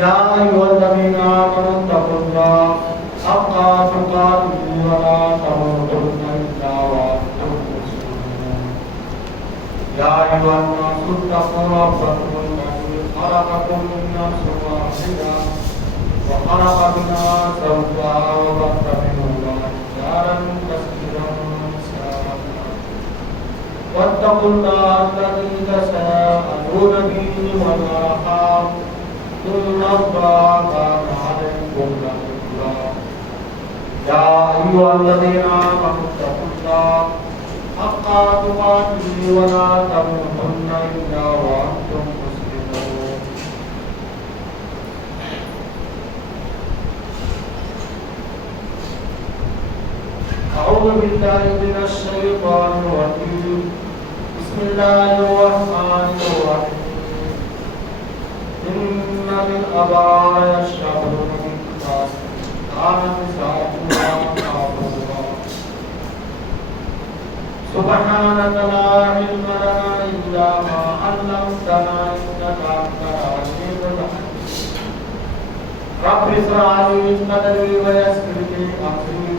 يا أيها الذين آمنوا اتقوا الله حق تقاته ولا تموتن إلا وأنتم مسلمون. يا أيها الناس اتقوا ربكم الذي خلقكم من نفس واحدة وخلق منها زوجها وبث منهما رجالا كثيرا ونساء واتقوا الله الذي تساءلون به والأرحام إن الله كان عليكم رقيبا. يا أيها الذين آمنوا اتقوا الله حق تقاته ولا تموتن إلا وأنتم مسلمون. أعوذ بالله من الشيطان الرجيم. بسم الله الرحمن الرحيم. إن للأبرار يشربون من كأس كان مزاجها كافورا. سبحانك لا علم لنا إلا ما علمتنا إنك أنت العليم الحكيم. رب اشرح لي صدري ويسر لي أمري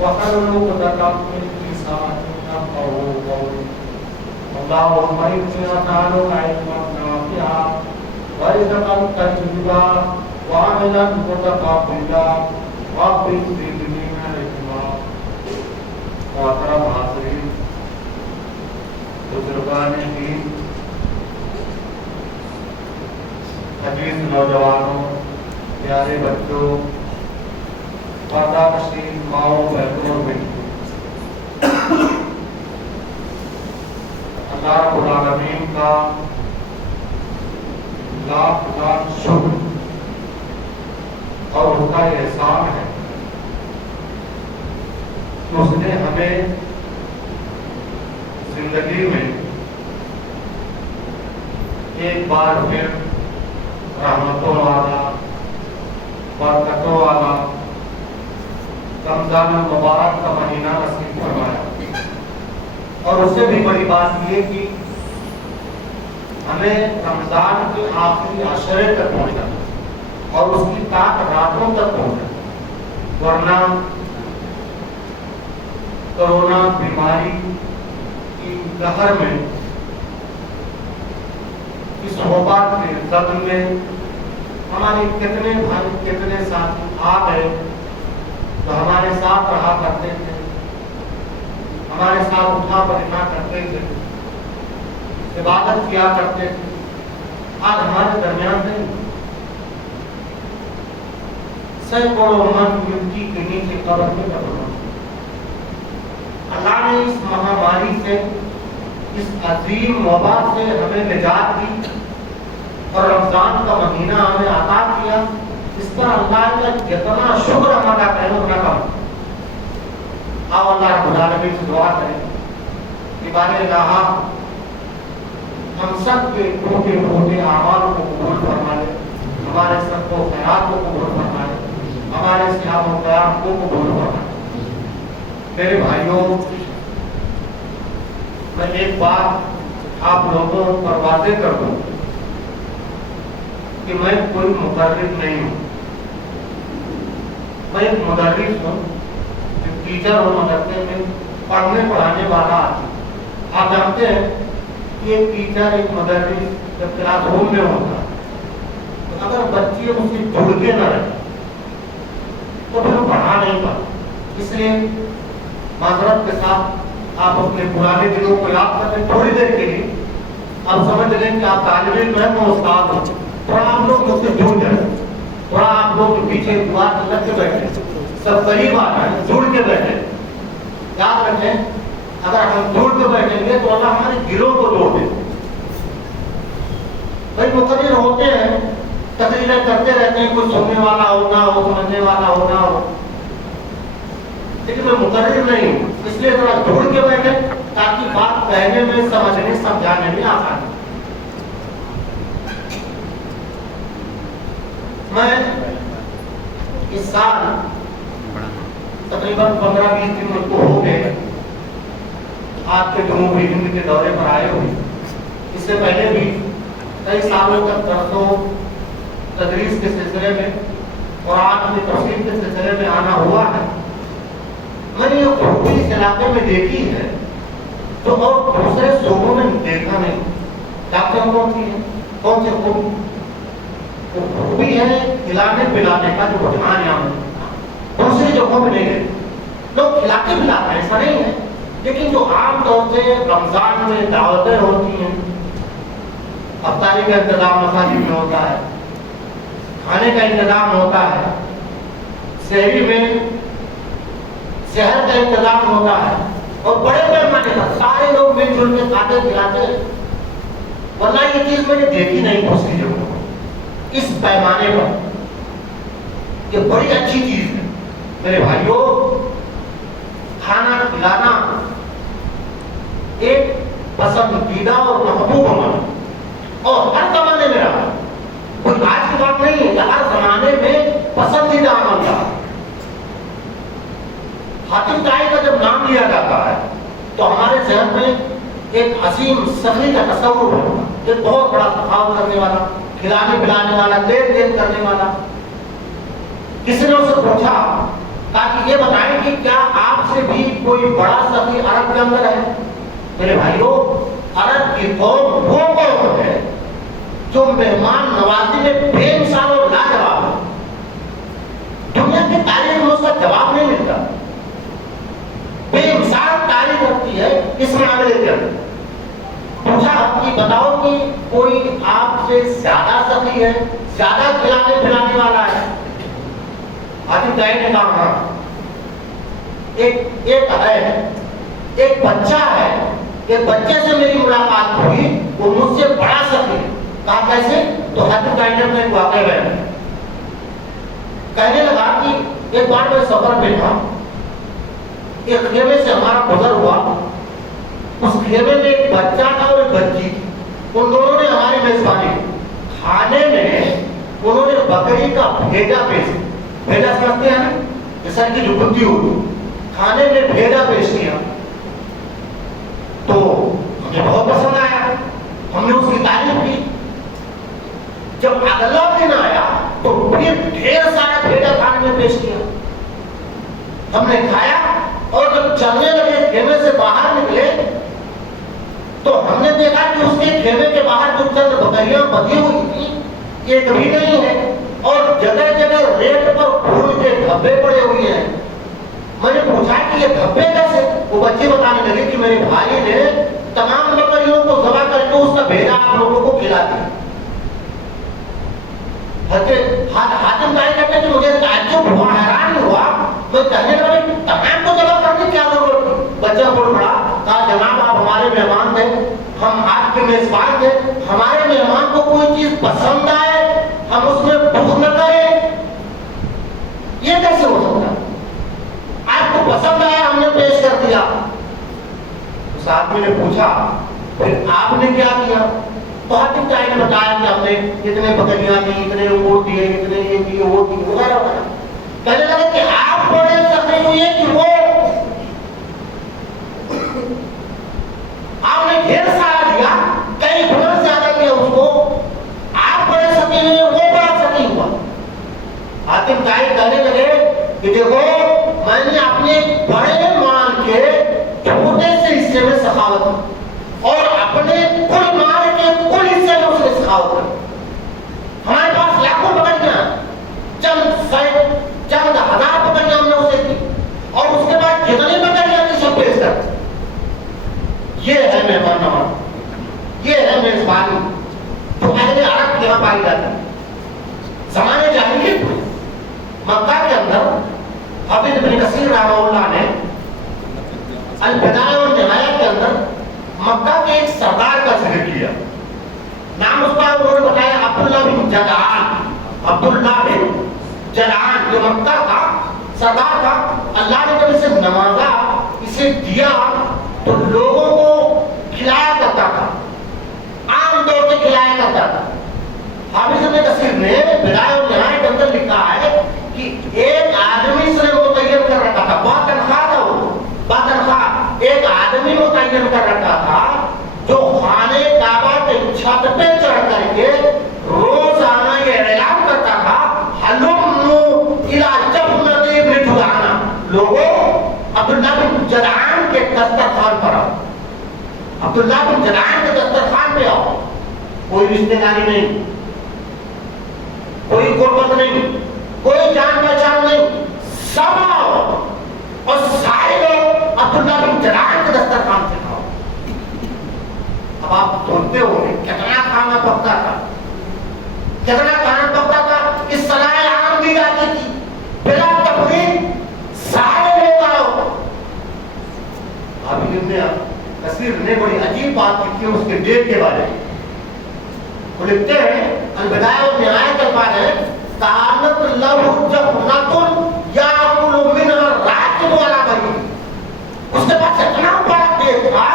واحلل عقدة من لساني يفقهوا قولي. اللهم إني أسألك علما نافعا ورزقا طيبا وعملا متقبلا رب زدني علما. محترم حاضرین، بزرگان دین، عزیز نوجوانوں، پیارے بچوں، پردہ نشین ماؤں، بہنوں اور بیٹیوں، اللہ رب العالمین کا لاکھ لاکھ شکر اور اس کا یہ احسان ہے کہ اس نے ہمیں زندگی میں ایک بار پھر رحمتوں والا، برکتوں والا رمضان المبارک کا مہینہ نصیب فرمایا. اور اس سے بھی بڑی بات یہ کہ ہمیں رمضان کے آخری عشرے تک پہنچا اور اس کی تاک راتوں تک پہنچا، ورنہ کرونا بیماری کی لہر میں، اس وبا کے زخم میں ہمارے کتنے بھائی، کتنے ساتھی آ گئے جو ہمارے ساتھ رہا کرتے تھے، ہمارے ساتھ اٹھا بیٹھا کرتے تھے، عبادت کیا کرتے تھے، آج ہمارے درمیان نہیں. سینکڑوں من مٹی کے نیچے قبر میں دفن. اللہ نے اس مہاماری سے، اس عظیم وبا سے ہمیں نجات دی اور رمضان کا مہینہ ہمیں عطا کیا. اس پر اللہ کا جتنا شکر ہم ادا کریں اتنا کم. آؤ اللہ رب العالمین سے دعا کریں کہ بارے الہ ہم سب کے ٹوٹے ٹوٹے اعمال کو قبول فرما لے، ہمارے سب کو خیرات کو قبول فرما لے، ہمارے صیام و قیام کو قبول فرما لے. میرے بھائیوں، میں ایک بات آپ لوگوں پر واضح کر دوں کہ میں کوئی مقرر نہیں ہوں. میں ایک مدرس ہوں، ایک ٹیچر ہوں، مدرسے میں پڑھنے پڑھانے والا آدمی. آپ جانتے ہیں کہ ایک ٹیچر، ایک مدرس جب کلاس روم میں ہوتا تو اگر بچے اس سے جڑ کے نہ رہے تو پھر پڑھا نہیں پاتے. اس لیے معذرت کے ساتھ آپ اپنے پرانے دنوں کو یاد کریں تھوڑی دیر کے لیے. آپ سمجھ لیں کہ آپ طالب علم ہیں، میں استاد ہوں. تھوڑا آپ لوگ مجھ سے جڑ جائیں، تھوڑا آپ لوگ پیچھے دیوار سے لگ کے بیٹھے، سب قریب آ جائیں، جڑ کے بیٹھے. یاد رکھیں اگر ہم جڑ کے بیٹھیں گے تو اللہ ہمارے دلوں کو توڑ دے. بھائی مقرر ہوتے ہیں، تقریریں کرتے رہتے ہیں، کوئی سننے والا ہو نہ ہو، سمجھنے والا ہو نہ ہو، لیکن میں مقرر نہیں ہوں. اس لیے تھوڑا جڑ کے بیٹھے تاکہ بات کہنے میں، سمجھنے سمجھانے میں آسان. میں اس سال تقریباً 15-20 دن مجھ کو ہو گئے آپ کے جنوبی ہند کے دورے پر آئے ہوئے. اس سے پہلے بھی کئی سالوں تک درسوں تدریس کے سلسلے میں قرآن کی تفسیر کے سلسلے میں آنا ہوا ہے، میں نے یہ خوبی اس علاقے میں دیکھی ہے جو اور دوسرے صوبوں میں دیکھا نہیں۔ ڈاکٹر کون سی ہے، کون سے خوبی ہے کھلانے پلانے کا جو رجحان یہاں دوسری جگہوں میں نہیں ہے۔ لوگ کھلاتے پلاتے ہیں، ایسا نہیں ہے، لیکن جو عام طور سے رمضان میں دعوتیں ہوتی ہیں، افطاری کا انتظام مساجد میں ہوتا ہے، کھانے کا انتظام ہوتا ہے، سحری میں شہر کا انتظام ہوتا ہے، اور بڑے پیمانے پر سارے لوگ مل جل کے کھاتے کھلاتے ہیں، ورنہ یہ چیز میں نے دیکھی نہیں دوسری جگہوں اس پیمانے پر۔ یہ بڑی اچھی چیز ہے میرے بھائیوں، کھانا کھلانا ایک پسندیدہ اور محبوب عمل اور ہر زمانے میں رہا، کوئی آج کی بات نہیں ہے، ہر زمانے میں پسندیدہ عمل تھا۔ حاتم طائی کا جب نام لیا جاتا ہے تو ہمارے ذہن میں ایک عظیم سخی کا تصور ہوتا ہے، ایک بہت بڑا سخاوت کرنے والا، کھلانے پلانے والا، لین دین کرنے والا۔ کسی نے اسے پوچھا تاکہ یہ بتائیں کہ کیا آپ سے بھی کوئی بڑا سخی عرب کے اندر ہے؟ میرے بھائیوں، عرب کی قوم وہ قوم ہے جو مہمان نوازی میں بے مثال اور لاجواب ہے۔ دنیا کی تاریخ میں اس کا جواب نہیں ملتا، بے مثال تاریخ رکھتی ہے اس معاملے کے اندر۔ پوچھا کہ بتاؤ کہ کوئی آپ سے زیادہ سخی ہے، زیادہ کھلانے پلانے والا ہے؟ حاتم طائی نے کہا ہاں، ایک بچہ ہے، ایک بچے سے میری ملاقات ہوئی، وہ مجھ سے بڑا سخی ہے۔ کہا کیسے؟ تو حاتم طائی نے اپنا ایک واقعہ بیان کہنے لگا کہ ایک بار میں سفر پہ تھا، ایک خیمے سے ہمارا گزر ہوا، اس خیمے میں ایک بچہ تھا اور ایک بچی تھی، ان دونوں نے ہماری میزبانی کی۔ کھانے میں انہوں نے بکری کا بھیجا پیش کیا، بھیجا سمجھتے ہیں جیسا کہ جو بندی ہوئی، کھانے میں بھیجا پیش کیا تو ہمیں بہت پسند آیا، ہم نے اس کی تعریف کی۔ جب اگلا دن آیا تو پھر ڈھیر سارا بھیجا کھانے میں پیش کیا، ہم نے کھایا، اور جب چلنے لگے خیمے سے باہر نکلے تو ہم نے دیکھا کہ اس کے خیمے کے باہر جو چند بکریاں بدھی ہوئی تھی ایک بھی نہیں ہے، اور جگہ جگہ ریت پر پھول کے دھبے پڑے ہوئے ہیں۔ میں نے پوچھا کہ یہ دھبے کیسے؟ وہ بچے بتانے لگے کہ میرے بھائی نے تمام بکریوں کو ذبح کر کے اس کا بھیجا آپ لوگوں کو کھلا دیا۔ حاتم طائی کہتے ہیں کہ مجھے تعجب ہوا، حیران ہوا، میں کہنے لگا تمام کو ذبح کرنے کی کیا ضرورت تھی؟ بچہ بول پڑا، کہا جناب آپ ہمارے مہمان تھے، ہم آپ کے میزبان تھے، ہمارے مہمان کو کوئی چیز پسند آئے ہم اس میں بخل نہ کریں، یہ کیسے ہو سکتا؟ آپ کو پسند آیا ہم نے پیش کر دیا۔ اس آدمی نے پوچھا پھر آپ نے کیا کیا؟ تو حاتم طائی نے بتایا کہ ہم نے اتنے بکریاں دی، اتنے وہ دیے، اتنے یہ دیے، وہ دیے، وغیرہ وغیرہ۔ کہنے لگا کہ آپ بڑے سخی ہوئے کہ وہ آپ نے ڈھیر سارا دیا، کئی گنا زیادہ کیا اس کو، آپ بڑے سخی ہوئے وہ بڑا سخی ہوا۔ حاتم طائی کہنے لگے کہ دیکھو میں نے اپنے بڑے مال کے چھوٹے سے حصے میں سخاوت کی، اور اپنے کل مال کے کل حصے میں اس نے سخاوت کی۔ ہمارے پاس لاکھوں بکریاں، چند ہزار بکریاں ہم نے اسے دی، اور اس کے بعد جتنی بکریاں تھی سب پیش کر۔ یہ ہے مہمان نوازی، یہ ہے میزبانی جو اہل عرب کے یہاں پائی جاتی ہے۔ زمانے جاہلیت میں مکہ کے اندر حافظ ابن کثیر رحمہ اللہ نے البدایہ والنہایہ کے اندر مکہ کے ایک سردار کا ذکر کیا، نام اس کا انہوں نے بتایا عبداللہ بن جدعان۔ عبداللہ بن جدعان جو مکہ کا سردار تھا، اللہ نے جب اسے نوازا، اسے دیا تو لوگوں کو کھلایا کرتا تھا، عام طور سے کھلایا کرتا تھا۔ حافظ ابن کثیر نے بدایہ والنہایہ کے اندر لکھا ہے کہ ایک آدمی سے متعین کر رکھا تھا، بہت تنخواہ تھا، وہ بہت تنخواہ، ایک آدمی متعین کر رکھا تھا جو خانہ کعبہ کے چھت پہ چڑھ کر کے روزانہ یہ اعلان عبداللہ بن جدعان کے دسترخوان پہ آؤ، کوئی رشتہ داری نہیں، کوئی قربت نہیں، کوئی جان پہچان نہیں، سب آؤ اور سارے لوگ عبداللہ بن جدعان کے دسترخوان سے کھاؤ۔ اب آپ سنتے ہو کتنا کھانا پکتا تھا، کتنا کھانا پکتا تھا، اس صلاح عام دی جاتی تھی، بلا تفریق سارے لوگ آؤ۔ ابھی ابن کثیر نے بڑی عجیب بات لکھی ہے اس کے ڈیٹ کے بارے میں، وہ لکھتے ہیں البدایہ والنہایہ کے بعد ہے کانت لہو جفنۃ یاکل منھا الراکب علی بعیر، اس کے پاس اتنا بڑا ڈیٹ تھا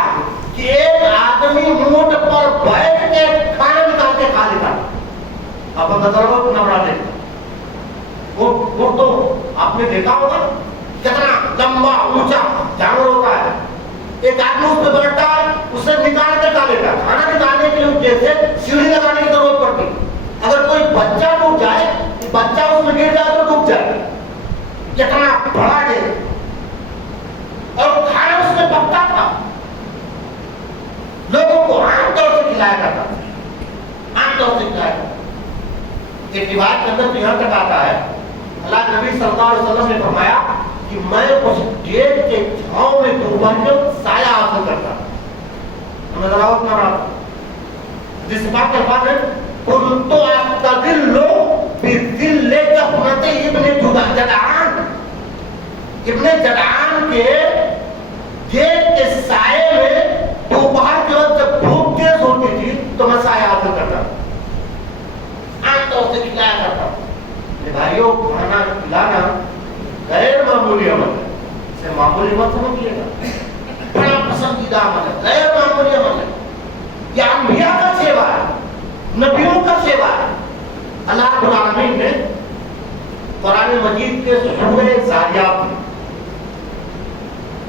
کہ ایک آدمی اونٹ پر بیٹھ کے کھانا نکال کے کھا لیتا۔ اب نظر ہو کتنا بڑا ڈیٹ، وہ تو آپ نے دیکھا ہوگا کتنا لمبا اونچا جانور ہوتا ہے، ایک آدمی اس پہ بیٹھتا ہے، اسے نکال کے کھا لیتا، کھانا نکالنے کے لیے جیسے سیڑھی لگانے کی ضرورت پڑتی، اگر کوئی بچہ ڈوب جائے، بچہ اس میں گر جائے تو ڈوب جائے، کتنا بڑا ڈیٹ، اور کھانا اس میں پکتا تھا، لوگوں کو عام طور سے کھلایا کرتا تھا، عام طور سے کھلایا کرتا۔ ایک روایت کے اندر تو یہاں تک آتا ہے اللہ کے نبی صلی اللہ علیہ وسلم نے فرمایا کہ میں اس ڈیٹ کے چھاؤں میں دوپہر سایہ حاصل کرتا تھا۔ نظر آؤ اتنا بڑا، جس بات کے بعد ہے كنت استدل بذل جفنۃ ابن جدعان، ابن جدعان کے گیٹ کے سائے میں دوپہر کے وقت جب دھوپ تیز ہوتی تھی تو میں سایہ حاصل کرتا تھا، عام طور سے کھلایا کرتا تھا۔ میرے بھائیوں، کھانا کھلانا غیر معمولی عمل ہے، اسے معمولی مت سمجھیے گا، بڑا پسندیدہ عمل ہے، غیر معمولی عمل ہے، یہ انبیاء کا سیوا ہے، نبیوں کا سیوا ہے۔ اللہ رب العالمین نے قرآن مجید کے سورہ ذاریات میں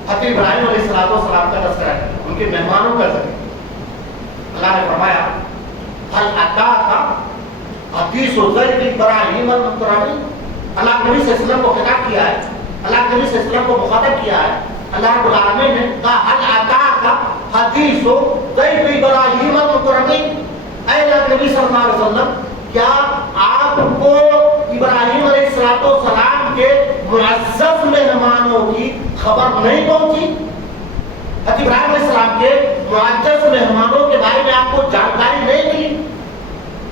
حضرت ابراہیم علیہ السلام کا تذکرہ ہے، ان کے مہمانوں کا ذکر۔ اللہ نے فرمایا هل اتاک حدیث ضیف ابراہیم المکرم، اللہ کے نبی صلی اللہ علیہ وسلم کو خطاب کیا ہے، اللہ کے نبی صلی اللہ علیہ وسلم کو مخاطب کیا ہے۔ اللہ رب العالمین نے کہا هل اتاک حدیث ضیف ابراہیم المکرم، اے اللہ کے نبی صلی اللہ علیہ وسلم کیا آپ کو ابراہیم علیہ السلام کے معزز مہمانوں کی خبر نہیں پہنچی؟ حضرت ابراہیم علیہ السلام کے معزز مہمانوں کے بارے میں آپ کو جانکاری نہیں ملی؟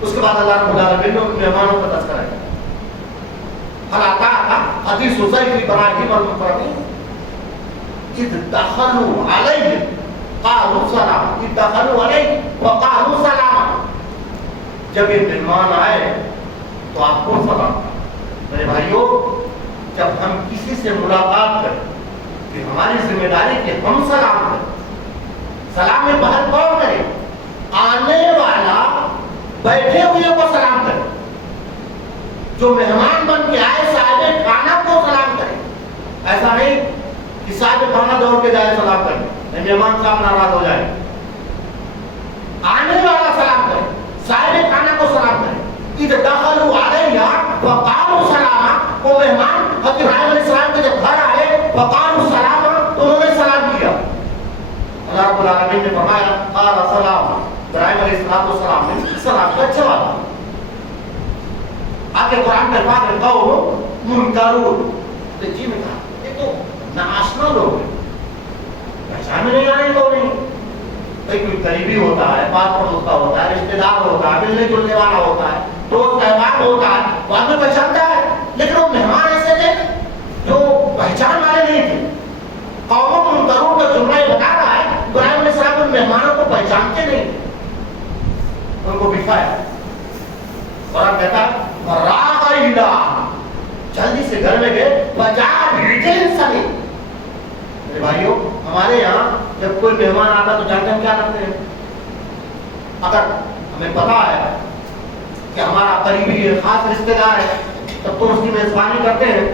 اس کے بعد اللہ رب العالمین نے ان مہمانوں کا تذکرہ کیا۔ هل اتاک حدیث ضیف ابراہیم المکرم اذ دخلوا علیہ قالوا سلام، اذ دخلوا علیہ وقالوا سلاما، جب یہ مہمان آئے تو آپ کو سلام۔ میرے بھائیوں، جب ہم کسی سے ملاقات کریں کہ ہماری ذمہ داری کہ ہم سلام کریں، سلام میں پہل کون کرے؟ آنے والا بیٹھے ہوئے کو سلام کرے، جو مہمان بن کے آئے صاحب کھانا کو سلام کرے۔ ایسا نہیں کہ صاحب کھانا دوڑ کے جائے سلام کرے، نہیں مہمان صاحب ناراض ہو جائے۔ آنے والا سلام کرے، صاحب کھانا کو سلام کرے۔ اذ دخلوا علیہ وقالوا سلاما، وہ مہمان حضرت ابراہیم علیہ السلام کے جب گھر آئے وقالوا سلاما تو انہوں نے سلام کیا۔ اللہ رب العالمین نے فرمایا قال سلام، ابراہیم علیہ السلام نے سلام کا جواب دیا۔ آگے قرآن کے الفاظ ہے قوم منکرون، جی میں کہا یہ تو ناآشنا لوگ ہیں، پہچان میں نہیں آنے کو نہیں، کوئی قریبی ہوتا ہے، پاس پڑوس ہوتا ہے، رشتہ دار ہوتا ہے، ملنے جلنے والا ہوتا ہے، دوست احباب ہوتا ہے، وہ آدمی پہچانتا ہے، لیکن وہ مہمان ایسے تھے جو پہچان والے نہیں تھے۔ قوم منکرون کا جملہ یہ بتا رہا ہے ابراہیم علیہ السلام ان مہمانوں کو پہچانتے نہیں، ان کو بٹھایا۔ قرآن کہتا ہے راغ الیہ، جلدی سے گھر میں گئے، بجا بعجل سمین۔ میرے بھائیوں، ہمارے یہاں جب کوئی مہمان آتا تو جانتے ہم کیا کرتے ہیں؟ اگر ہمیں پتا ہے کہ ہمارا قریبی ہے، خاص رشتہ دار ہے، تب تو اس کی میزبانی کرتے ہیں۔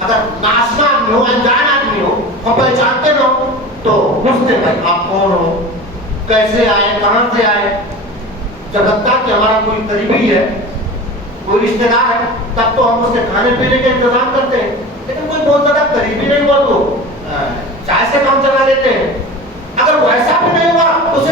اگر ناشنا آدمی ہو، انجان آدمی ہو، ہم پہچانتے نہ ہو تو پوچھتے بھائی آپ کون ہو، کیسے آئے، کہاں سے آئے۔ جب لگتا کہ ہمارا کوئی قریبی ہے، کوئی رشتہ دار ہے، تب تو ہم اس کے کھانے پینے کا انتظام کرتے ہیں۔ لیکن کوئی بہت زیادہ قریبی نہیں ہوا تو چائے سے کام چلا لیتے ہیں۔ اگر وہ ایسا بھی نہیں ہوا تو اسے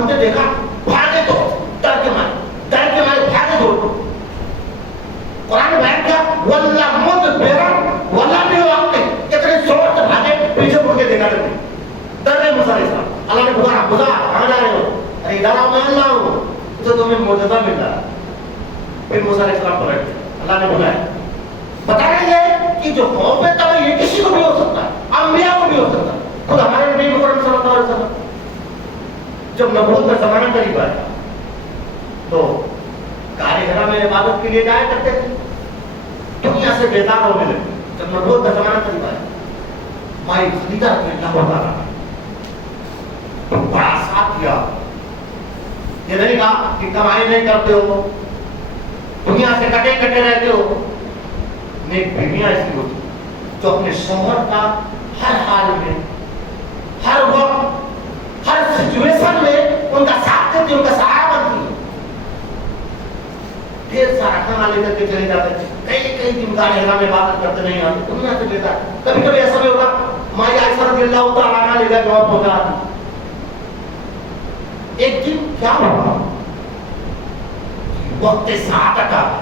ہم نے دیکھا بھاگے تو ڈر کے مارے بھاگے تو قرآن بیان کیا واللہ مدبرن واللہ بھی واقع اتنے زور سے بھاگے پیچھے مڑ کے دیکھا نہیں ڈر رہے موسیٰ علیہ السلام اللہ نے پکارا موسیٰ کہاں جا رہے ہو ارے ادھر آؤ میں اللہ ہوں تو تمہیں معجزہ مل رہا پھر موسیٰ علیہ السلام پلٹ گئے اللہ نے بلایا بتا رہے ہیں کہ جو قوم ہے تب یہ کسی کو بھی ہو سکتا ہے انبیاء کو بھی ہو سکتا ہے خود ہمارے نبی مکرم صلی اللہ علیہ وسلم جب نبوت کا زمانہ قریب آیا تو کارخانہ میں عبادت کے لیے جایا کرتے تھے دنیا سے بیزار ہونے لگے جب نبوت کا زمانہ قریب آیا مائی خدیجہ رضی اللہ عنہا بڑا ساتھ کیا یہ نہیں کہا کہ کمائی نہیں کرتے ہو دنیا سے کٹے کٹے رہتے ہو نیک بیویاں ایسی ہوتی جو اپنے شوہر کا ہر حال میں ہر وقت ہر سچویشن میں ان کا ساتھ دیتی ان کا سہارا بنتی ڈھیر سارا کھانا لے کر کے چلے جاتے کئی دن کارخانہ میں عبادت کرتے نہیں آتے دنیا سے لیتا کبھی کبھی ایسا بھی ہوگا مائی عائشہ رضی اللہ تعالیٰ عنہا لے کر جواب پہنچا ایک دن کیا ہوا وقت سعادت آ گیا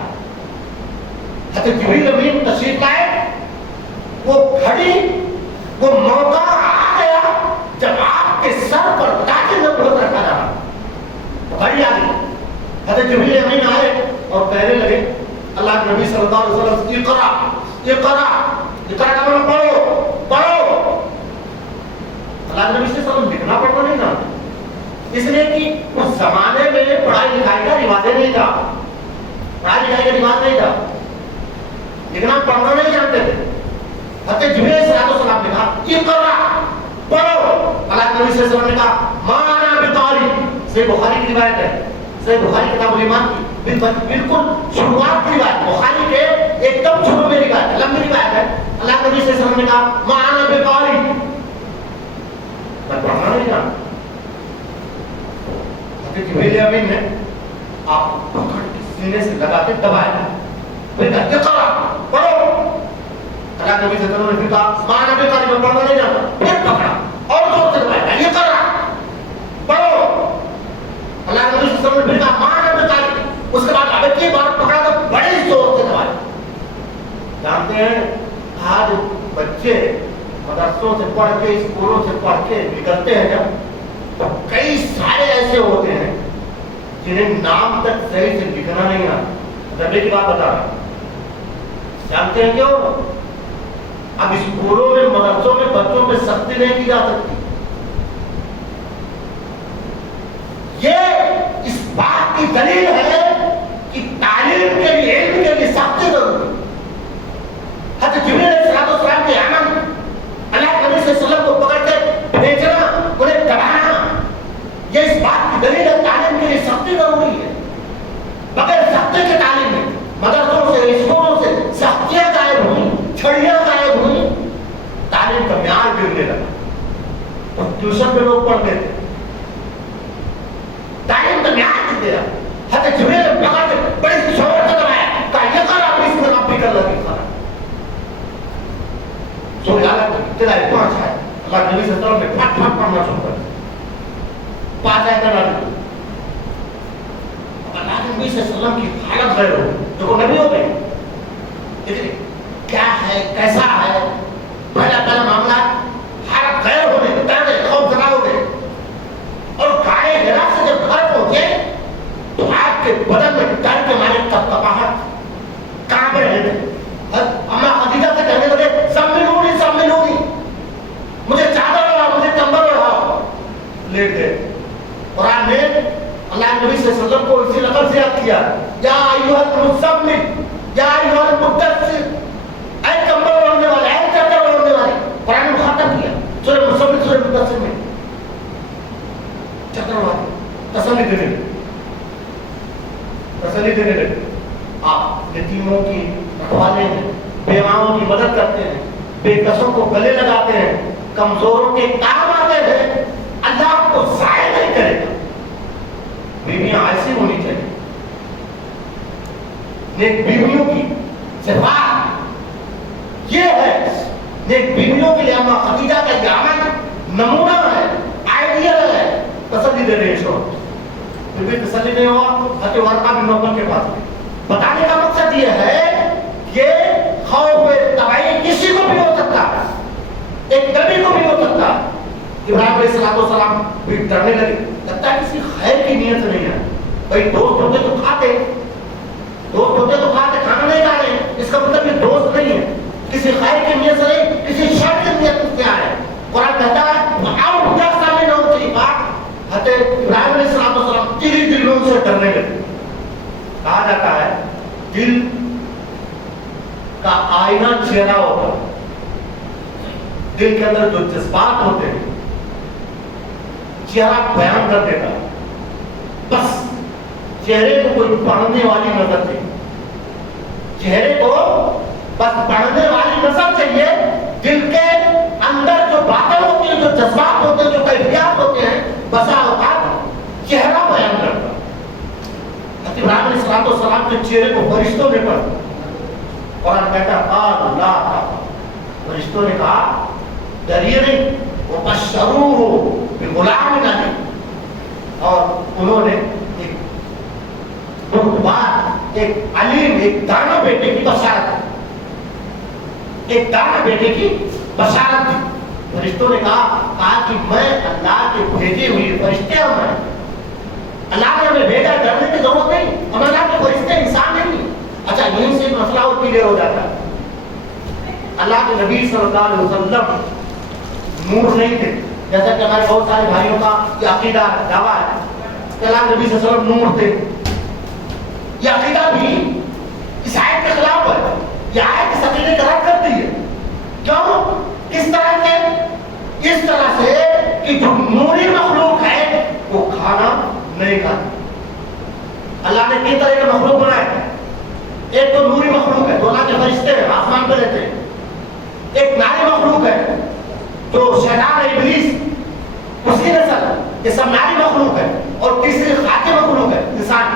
حضرت جبریل امین تشریف لائے وہ گھڑی وہ موقع آ گیا جب آپ کے سر پر تاج نبوت رکھا جا رہا گھڑی آ گئی حضرت جبریل امین آئے اور کہنے لگے اللہ کے نبی صلی اللہ علیہ وسلم اقرا کا مطلب پڑھو اللہ کے نبی صلی اللہ علیہ وسلم لکھنا پڑھنا نہیں جانتے اس لیے کہ اس زمانے میں پڑھائی لکھائی کا رواج نہیں تھا پڑھائی لکھائی کا رواج نہیں تھا لکھنا پڑھنا نہیں جانتے تھے حضرت جبریل علیہ السلام نے کہا اقرا پڑھو اللہ کے نبی صلی اللہ علیہ وسلم نے کہا ما انا بقاری صحیح بخاری کی روایت ہے صحیح بخاری کتاب الایمان کی بالکل شروعات کی روایت بخاری کے ایک دم شروع میں روایت ہے لمبی روایت ہے اللہ کے نبی صلی اللہ علیہ وسلم نے کہا ما انا بقاری میں پڑھنا نہیں جانتا جبریل امین نے آپ پکڑ کے سینے سے لگا کے دبایا پھر کہا اقرا پڑھو اللہ نبی صلی اللہ علیہ وسلم نے کہا مانا بھی قاری میں پڑھنا نہیں جاتا پھر پکڑا اور زور سے دبایا اقرا پڑھو اللہ نبی صلی اللہ علیہ وسلم نے کہا مانا بھی قاری اس کے بعد اب کی بار پکڑا تو بڑی زور سے دبایا جانتے ہیں آج بچے مدرسوں سے پڑھ کے اسکولوں سے پڑھ کے نکلتے ہیں جب کئی سارے ایسے ہوتے ہیں جنہیں نام تک صحیح سے لکھنا نہیں آتا ربے کی بات بتا رہا ہوں جانتے ہیں کیوں اب اسکولوں میں مدرسوں میں بچوں پہ سختی نہیں کی جا سکتی یہ اس بات کی دلیل ہے کہ تعلیم کے لیے علم کے لیے سختی ضروری حضرت جبریل علیہ السلام کے عمل اللہ کے نبی صلی اللہ علیہ وسلم کو پکڑ کے بھیجنا انہیں دبانا یہ اس بات کی دلیل ہے تعلیم کے لیے سختی ضروری ہے بغیر سختی کے تعلیم میں مدرسوں سے اسکولوں سے سختیاں غائب ہوئی چھڑیاں غائب ہوئی تعلیم کا معیار گرنے لگا اور ٹیوشن پہ لوگ پڑھتے تھے تعلیم کا معیار گر گیا حضرت جبریل نے پکڑ کے بڑی شور سے دبایا کہا یہ کرا اس میں آپ بھی کر لگی کرا سو یاد ہے تیرا ایک پانچ ہے اللہ نبی صلی اللہ علیہ وسلم نے پھٹ پھٹ پڑھنا شروع کر پانچ آیتیں ڈال دی اللہ کے نبی صلی اللہ علیہ وسلم کی حالت غیر ہو جو وہ نبی ہو گئی کیا ہے کیسا ہے پہلا معاملہ حالت غیر ہو گئی ڈر گئے خوف زدہ ہو گئے اور گائے ہرا سے جب گھر پہنچے تو آپ کے بدن میں ڈر کے مارے تپتپاہٹ کہاں پہ رہے تھے اما خدیجہ سے کہنے لگے سملونی مجھے چادر اڑاؤ مجھے کمبل اڑاؤ لیٹ گئے قرآن نے اللہ کے نبی صلی اللہ علیہ وسلم کو اسی لفظ سے یاد کیا یا ایھا المزمل یا ایھا المدثر اے کمبل اوڑھنے والے اے چادر اوڑھنے والے قرآن نے مخاطب کیا سورہ مزمل سورہ مدثر میں چادر اوڑھا تسلی دینے لگے آپ یتیموں کی رکھوانے ہیں بیواؤں کی مدد کرتے ہیں بے کسوں کو گلے لگاتے ہیں کمزوروں کے کام آتے ہیں اللہ آپ کو ضائع نہیں کرے گا بیویاں ایسی ہونی چاہیے نیک بیویوں کی صفات یہ ہے نیک بیویوں کے لیے اما خدیجہ کا یہ عمل نمونہ ہے آئیڈیل ہے پسندیدہ دے رہے ہیں شوہر. پھر بھی تسلی نہیں ہوا. حضرت ورقہ بن نوفل کے پاس گئے. بتانے کا مقصد یہ ہے کہ خوف طبعی کسی کو بھی ہو سکتا ہے, ایک نبی کو بھی ہو سکتا ہے. ابراہیم علیہ السلام بھی ڈرنے لگے, لگتا ہے کسی خیر کی نیت سے نہیں ہے. بھائی دوست ہوتے تو کھاتے, دوست ہوتے تو کھاتے, کھانا نہیں کھا رہے, اس کا مطلب یہ دوست نہیں ہے. کسی خیر کی نیت سے نہیں, کسی شر کی نیت سے آئے. قرآن کہتا ہے حضرت ابراہیم علیہ السلام تیری دلوں سے ڈرنے لگے. کہا جاتا ہے دل کا آئینہ چہرہ ہوتا ہے. دل کے اندر جو جذبات ہوتے ہیں چہرہ بیان کر دیتا ہے. بس چہرے کو کوئی پڑھنے والی نظر چاہیے, چہرے کو بس پڑھنے والی نظر چاہیے. دل کے اندر جو باتیں ہوتی ہیں, جو جذبات ہوتے ہیں, جو کیفیات ہوتے ہیں, بسا اوقات چہرہ بیان کرتا ہے. ابراہیم علیہ السلام کے چہرے کو فرشتوں نے پڑھا. قرآن کہتا ہے اللہ, فرشتوں نے کہا ڈریے نہیں, وبشروہ بغلام علیم, اور انہوں نے ایک بار ایک علیم, ایک دانا بیٹے کی بشارت دی, ایک دانا بیٹے کی بشارت دی. فرشتوں نے کہا کہ میں اللہ کے بھیجے ہوئے فرشتے ہوں, میں اللہ نے ہمیں بھیجا, ڈرنے کی ضرورت نہیں, ہم اللہ کے فرشتے انسان نہیں. اچھا یہیں سے ایک مسئلہ اور کلیئر ہو جاتا ہے. اللہ کے نبی صلی اللہ علیہ وسلم نور نہیں تھے, جیسا کہ ہمارے بہت سارے بھائیوں کا یہ عقیدہ دعویٰ ہے کہ اللہ کے نبی صلی اللہ علیہ وسلم نور تھے. یہ عقیدہ بھی اس آیت کے خلاف ہے. یہ آیت اس عقیدے کا رد کرتی ہے. کیوں؟ کس طرح سے؟ اس طرح سے کہ جو نوری مخلوق ہے وہ کھانا نہیں کھاتی. اللہ نے کئی طرح کے مخلوق بنائے. ایک تو نوری مخلوق ہے, جو اللہ کے فرشتے ہیں, آسمان پہ رہتے ہیں. ایک ناری مخلوق ہے جو شیطان ہے, ابلیس, اس کی نسل, یہ سب ناری مخلوق ہے. اور تیسری خاکی مخلوق ہے, انسان.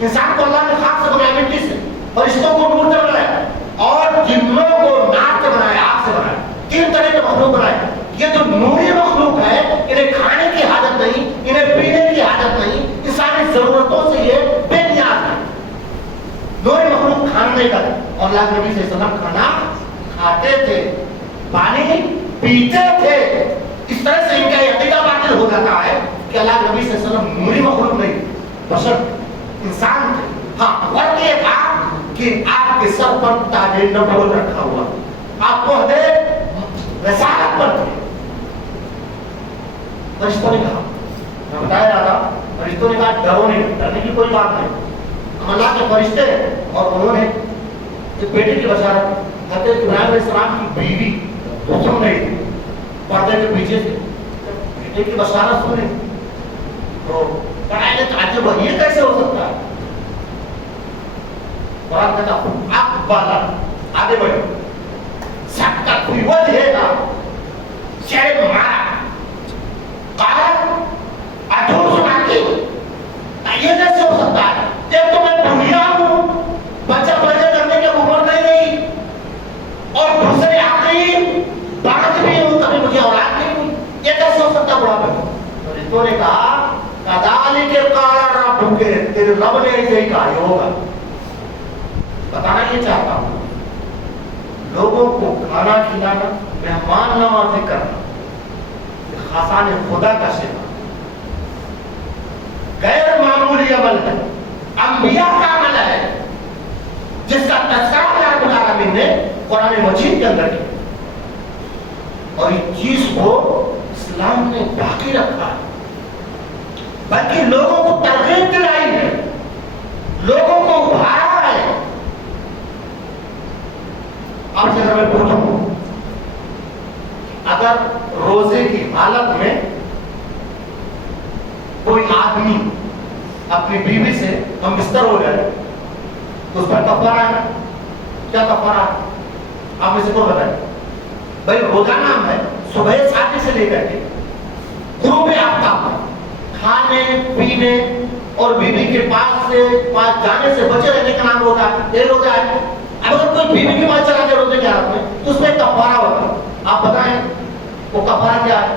انسان کو اللہ نے خاک سے بنایا, مٹی سے. فرشتوں کو نور سے بنایا, اور جنوں کو نار سے بنایا, آگ سے بنایا. تین طرح کے مخلوق بنائے. یہ جو نوری مخلوق ہے انہیں کھانے کی حاجت نہیں, انہیں پینے کی حاجت نہیں, انسانی ضرورتوں سے یہ بے نیاز ہے. نوری مخلوق کھانا نہیں کھاتے, اور اللہ کے نبی صلی اللہ علیہ وسلم کھانا کھاتے تھے, پانی پیتے تھے. اس طرح سے ان کا عقیدہ باطل ہو جاتا ہے کہ اللہ کے نبی صلی اللہ علیہ وسلم نوری مخلوق نہیں, بشر انسان تھے. ہاں فرق یہ تھا کہ آپ کے سر پر تاج نبوت رکھا ہوا, آپ کو عہدے رسالت پر تھے. فرشتوں نے کہا, میں بتایا رہا تھا, فرشتوں نے کہا ڈرو نہیں, ڈرنے کی کوئی بات نہیں, ہم اللہ کے فرشتے ہیں. اور انہوں نے ایک بیٹے کی بشارت, حضرت ابراہیم علیہ السلام کی بیوی تو سن رہی تھی پردے کے پیچھے سے, بیٹے کی بشارت سنی تو کہا تعجب ہے, یہ کیسے ہو سکتا ہے؟ قرآن کہتا اقبالا, آگے بڑھے, سب کا کوئی وجہ ہے نا, چہرے مارا, قال اٹھو سناتی, یہ کیسے ہو سکتا ہے؟ ایک تو میں بھولیا ہوں, بچہ پیدا کرنے کی عمر نہیں رہی, اور دوسرے آخری بات بھی ہوں, کبھی مجھے اولاد نہیں ہوئی, یہ کیسے ہو سکتا بڑا بھائی؟ فرشتوں نے کہا کذالک قال ربک, تیرے رب نے ایسے ہی کہا, یہ ہوگا. بتانا یہ چاہتا ہوں, لوگوں کو کھانا کھلانا, مہمان نوازی کرنا خاصان خدا کا شیوا, غیر معمولی عمل ہے, انبیاء کا عمل ہے, جس کا تذکرہ رب العالمین نے قرآن مجید کے اندر کیا. اور اس چیز کو اسلام نے باقی رکھا ہے, بلکہ لوگوں کو ترغیب دلائی ہے, لوگوں کو ابھارا ہے. آپ سے اگر میں پوچھوں, اگر روزے کی حالت میں کوئی آدمی اپنی بیوی سے ہم بستر ہو جائے تو اس پر کفارہ ہے, کیا کفارہ ہے؟ آپ میں سے کون بتائیں؟ بھائی روزانہ ہم ہے, صبح 7 سے لے کر کے غروب آفتاب کھانے پینے اور بیوی کے پاس جانے سے بچے رہنے کا نام روزہ ہے. یہ روزہ ہے. اگر کوئی بیوی کے پاس چلا جائے روزے کی حالت میں تو اس میں کفارہ ہوتا ہے. آپ بتائیں وہ کفارہ کیا ہے؟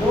2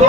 2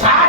60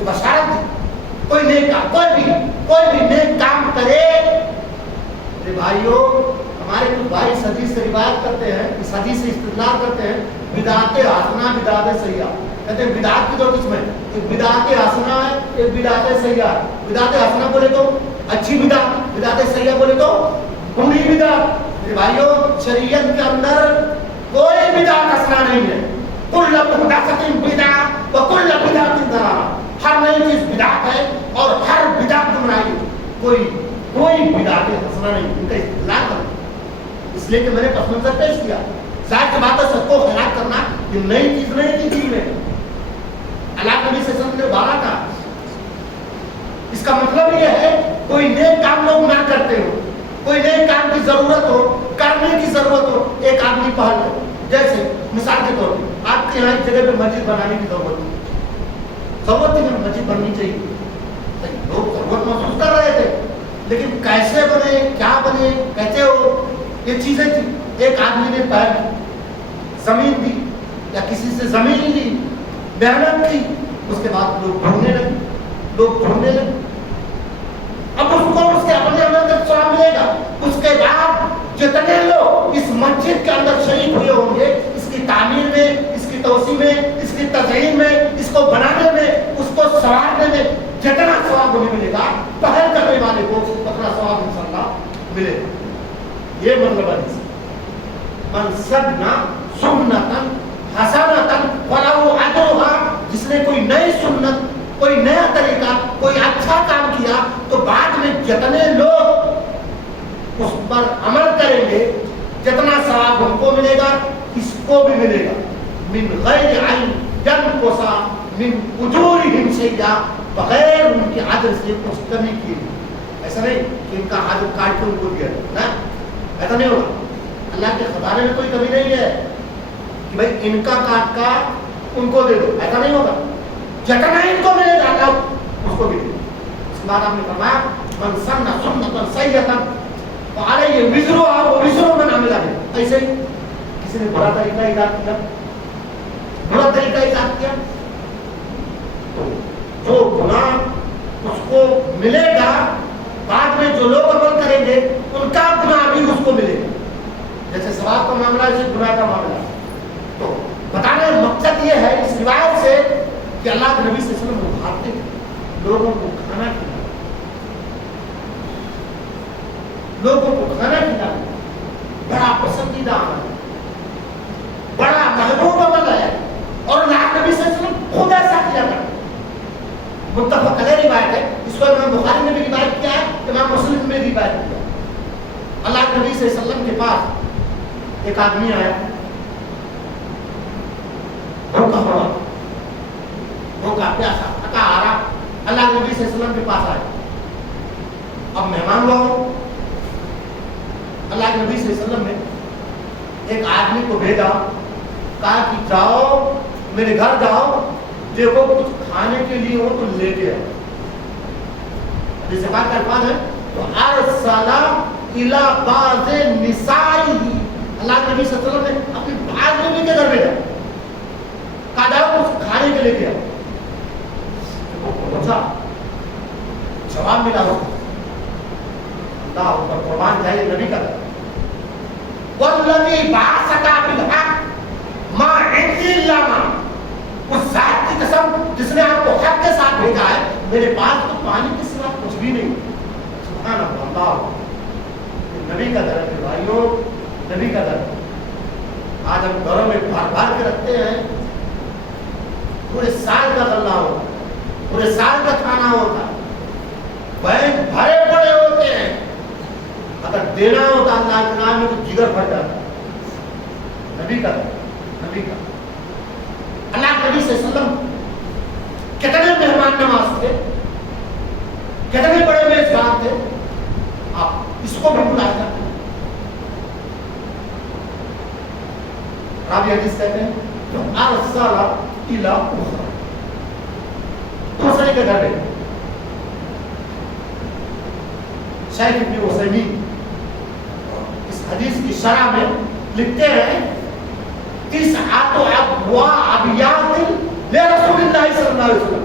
یہ بشارت تھی. کوئی نیک کام، کوئی بھی نیک کام کرے. میرے بھائیوں، ہمارے کچھ بھائی اس حدیث سے روایت کرتے ہیں، اس حدیث سے استدلال کرتے ہیں بدعت حسنہ بدعت سیئہ. کہتے ہیں بدعت کی دو قسمیں، ایک بدعت حسنہ ہے، ایک بدعت سیئہ ہے. بدعت حسنہ بولے تو اچھی بدعت، بدعت سیئہ بولے تو بری بدعت. میرے بھائیوں، شریعت کے اندر کوئی بدعت حسنہ نہیں ہے. کل محدثۃ بدعہ وکل بدعۃ ضلالہ. ہر نئی چیز بدعت ہے اور ہر بدعت گمراہی ہے. کوئی بدعت حسنہ نہیں. ان کا استدلال کریں، اس لیے کہ میں نے پس منظر پیش کیا. ظاہر سی بات ہے سب کو خیرات کرنا یہ نئی چیز نہیں تھی دین میں. اللہ نبی صلی اللہ علیہ وسلم نے ابھارا تھا. اس کا مطلب یہ ہے کوئی نیک کام لوگ نہ کرتے ہو، کوئی نیک کام کی ضرورت ہو، کرنے کی ضرورت ہو، ایک آدمی پہل کرے. جیسے مثال کے طور پہ آپ کے یہاں ایک جگہ پہ مسجد بنانے کی ضرورت ہے. ضرورت ہے کہ مسجد بننی چاہیے. لوگ ضرورت محسوس کر رہے تھے، لیکن کیسے بنے، کیا بنے، کیسے ہو، یہ چیزیں تھی. ایک آدمی نے پہل زمین دی یا کسی سے زمین لی، محنت کی، اس کے بعد لوگ ڈھونڈنے لگے. اب اس کو اس کے اپنے عمل کا ثواب ملے گا. اس کے بعد جتنے لوگ اس مسجد کے اندر شریک ہوئے ہوں گے، اس کی تعمیر میں، اس کی توسیع میں، اس کی تزئین میں، اس کو بنانے میں، اس کو سنوارنے میں جتنا ثواب انہیں ملے گا، پہل کرنے والے کو اتنا ثواب انشاءاللہ ملے گا. یہ مطلب ہے من سن سنتا حسنتا فلہ اجرھا. جس نے کوئی نئی سنت، کوئی نیا طریقہ، کوئی اچھا کام کیا تو بعد میں جتنے لوگ اس پر عمل کریں گے جتنا ثواب ان کو ملے گا اس کو بھی ملے گا. من غیر عین ینقص من اجورہم شیئا. بغیر ان کے اجر سے کچھ کمی کیے. ایسا نہیں کہ ان کا اجر کاٹ کے ان کو دیا نا، ایسا نہیں ہوگا. اللہ کے خزانے میں کوئی کمی نہیں ہے کہ بھائی ان کا کاٹ کا ان کو دے دو، ایسا نہیں ہوگا. جتنا ان کو ملے گا اللہ اس کو بھی دے. اس کے بعد آپ نے فرمایا من سن سنتا سیئۃ فعلیہ وزرھا ووزر من عمل بہ. ایسے ہی کسی نے برا طریقہ ایجاد کیا، تو جو گناہ اس کو ملے گا، بعد میں جو لوگ عمل کریں گے ان کا گناہ بھی اس کو ملے گا. جیسے ثواب کا معاملہ ہے، جیسے گناہ کا معاملہ ہے. تو بتانے کا مقصد یہ ہے اس روایت سے کہ اللہ کے نبی صلی اللہ علیہ وسلم ابھارتے لوگوں کو کھانا کھلانا، لوگوں کو کھانا کھلانا بڑا پسندیدہ عمل ہے، بڑا محبوب عمل ہے. اور اللہ کے نبی صلی اللہ علیہ وسلم خود ایسا کیا کرتے. متفق علیہ روایت ہے. اس کو امام بخاری نے بھی روایت کیا ہے، امام مسلم نے بھی روایت کیا. اللہ کے نبی صلی اللہ علیہ وسلم کے پاس ایک آدمی آیا، بھوکا پیاسا تھکا آ رہا. اللہ کے نبی صلی اللہ علیہ وسلم کے پاس آیا. اب مہمان ہوا ہو. اللہ کے نبی صلی اللہ علیہ وسلم نے ایک آدمی کو بھیجا، کہا کہ جاؤ میرے گھر جاؤ، دیکھو کچھ کھانے کے لیے ہو تو لے کے آؤ. حدیث پاک کا الفاظ ہے تو ارسل الی بعض نسائہ. اللہ کے نبی صلی اللہ علیہ وسلم نے اپنی بعض بیوی کے گھر بھیجا، کہا جاؤ کچھ کھانے کے لے کے آؤ. پوچھا، جواب ملا ہو اللہ پر قربان جائے نبی کا گھر. والذی بعثک بالحق ما عندی الا ما. اس ذات کی قسم جس نے آپ کو حق کے ساتھ بھیجا ہے، میرے پاس تو پانی کے سوا کچھ بھی نہیں. سبحان اللہ. نبی کا در ہے بھائیوں، نبی کا در. آج ہم گھروں میں بھر کے رکھتے ہیں، پورے سال کا غلہ ہوتا ہے، پورے سال کا کھانا ہوتا ہے، بینک بھرے پڑے ہوتے ہیں. اگر دینا ہوتا اللہ کے نام میں تو جگر پھٹ جاتا. نبی کا در، نبی کا. اللہ کے نبی صلی اللہ علیہ وسلم کتنے مہمان نواز تھے، کتنے بڑے میزبان تھے. آپ اس کو بھی بلایا جاتا ہے. راوی حدیث کہتے ہیں تو ارسل الی اخرى. دوسرے کے گھر میں شیخ ابن عثیمین اس حدیث کی شرح میں لکھتے ہیں 30 ابیات لرسول اللہ صلی اللہ علیہ وسلم.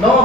9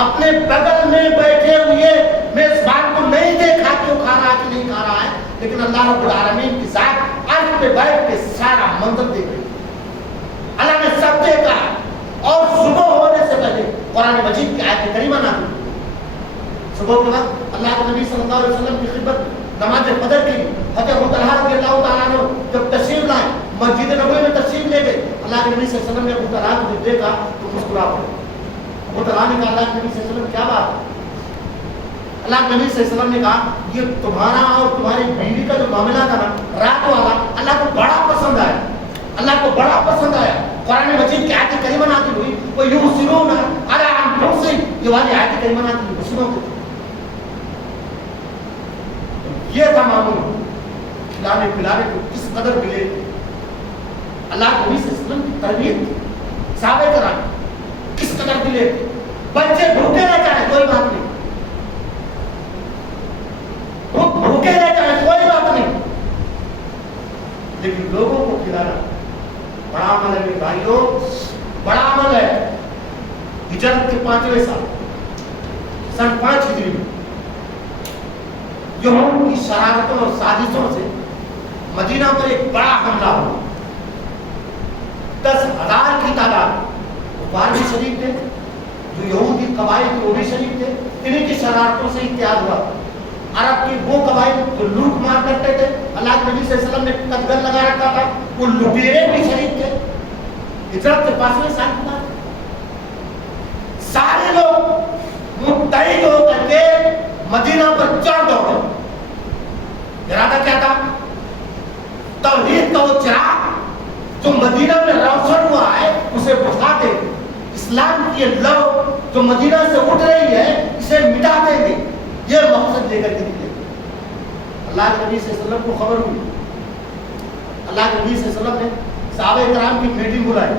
اپنے بغل میں بیٹھے ہوئے میزبان کو نہیں دیکھا کہ وہ کھا رہا ہے کہ نہیں کھا رہا ہے، لیکن اللہ رب العالمین کی ذات عرش پہ بیٹھ کے سارا منظر دیکھ رہی ہے، اللہ نے سب دیکھا ہے۔ اور صبح ہونے سے پہلے قرآن مجید کی آیت کریمہ نازل ہوئی۔ صبح کے وقت اللہ کے نبی صلی اللہ علیہ وسلم کی خدمت نماز فجر کی حضرت ابو طلحہ رضی اللہ تعالیٰ عنہ جب تشریف لائے، مسجد نبوی میں تشریف لے گئے، اللہ کے نبی صلی اللہ علیہ وسلم نے ابو طلحہ کو جب دیکھا تو مسکرا پڑے۔ ابو طلحہ نے کہا اللہ کے نبی صلی اللہ علیہ وسلم کیا بات ہے؟ اللہ کے نبی صلی اللہ علیہ وسلم نے کہا یہ تمہارا اور تمہاری بیوی کا جو معاملہ تھا نا رات والا، اللہ کو بڑا پسند آیا، اللہ کو بڑا پسند آیا۔ قرآن مجید کی آیت کریمہ نازل ہوئی، وَيُحْسِنُونَ عَلَىٰ أَنفُسِهِمْ، یہ والی آیت کریمہ نازل ہوئی حسنوں کی۔ یہ تھا معمول کھلانے پلانے کو کس قدر ملے، اللہ کے نبی صلی اللہ علیہ وسلم کی تربیت، صحابہ کرام کس قدر ملے۔ بچے بھوکے رہ جائیں کوئی بات نہیں، بھوکے رہ جائیں کوئی بات نہیں، لیکن لوگوں کو کھلانا بڑا عمل ہے میرے بھائیوں، بڑا عمل ہے۔ ہجرت کے 5ویں سال سن 5 ہجری میں یہود کی شرارتوں اور سازشوں سے مدینہ پر ایک بڑا حملہ ہوا۔ 10,000 کی تعداد کفار بھی شریک تھے، جو یہودی قبائل تھے وہ بھی شریک تھے، انہیں کی شرارتوں سے اتحاد ہوا۔ عرب کے وہ قبائل جو لوٹ مار کرتے تھے، اللہ کے نبی صلی اللہ علیہ وسلم نے قدغن لگا رکھا تھا، وہ لٹیرے بھی شریک تھے۔ ہجرت کے 5ویں سال کی بات، سارے لوگ متحد ہو کر کے مدینہ پر چڑھ دوڑے۔ ارادہ کیا تھا؟ توحید کا وہ چراغ جو مدینہ میں روشن ہوا ہے اسے بجھا دیں گے، اسلام کی یہ لو جو مدینہ سے اٹھ رہی ہے اسے مٹا دیں گے، یہ مقصد لے کر کے نکلے۔ اللہ کے نبی صلی اللہ علیہ وسلم کو خبر ہوئی، اللہ کے نبی صلی اللہ علیہ وسلم نے صحابہ کرام کی میٹنگ بلائی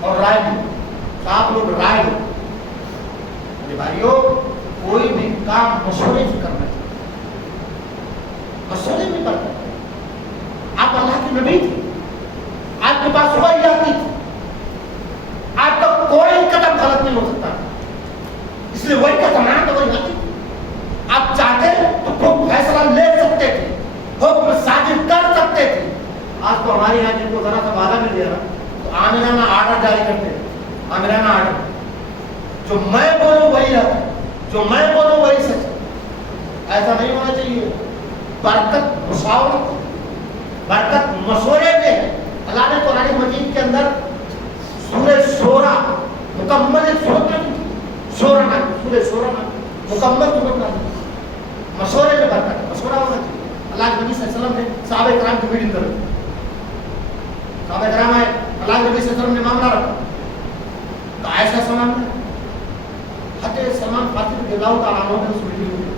اور رائے دی کہ آپ لوگ رائے دو۔ میرے بھائیوں، کوئی بھی کام مشورے سے کرنا چاہیے، مشورے میں کرنا چاہیے۔ آپ اللہ کے نبی تھے، آپ کے پاس وحی آتی تھی، آپ کا کوئی قدم غلط نہیں ہو سکتا، اس لیے وہی کا تمام تو وہی آتی تھی۔ آپ چاہتے تو خود فیصلہ لے سکتے تھے، حکم صادر کر سکتے تھے۔ آج تو ہمارے یہاں جن کو ذرا سا وعدہ مل گیا نا تو آمرانہ آرڈر جاری کرتے ہیں، آمرانہ آرڈر، جو میں بولوں وہی رہتا ہے، جو میں بولوں وہی سچ ہے۔ ایسا نہیں ہونا چاہیے۔ برکت مشاورت، برکت مشورے میں ہے۔ اللہ نے قرآن مجید کے اندر سورہ شورا مکمل ایک سورت نہ دی، شورا نہ دی، سورہ شورا نہ دی، مکمل سورت نہ دی۔ مشورے میں برکت، مشورہ ہونا چاہیے۔ اللہ کے نبی صلی اللہ علیہ وسلم نے صحابہ کرام کی میٹنگ کر دی، صحابہ کرام آئے، اللہ کے نبی صلی اللہ علیہ وسلم نے معاملہ رکھا تو ایسا سامان ہے حضرت سلمان فارسی رضی اللہ تعالیٰ عنہ نے اس میٹنگ میں،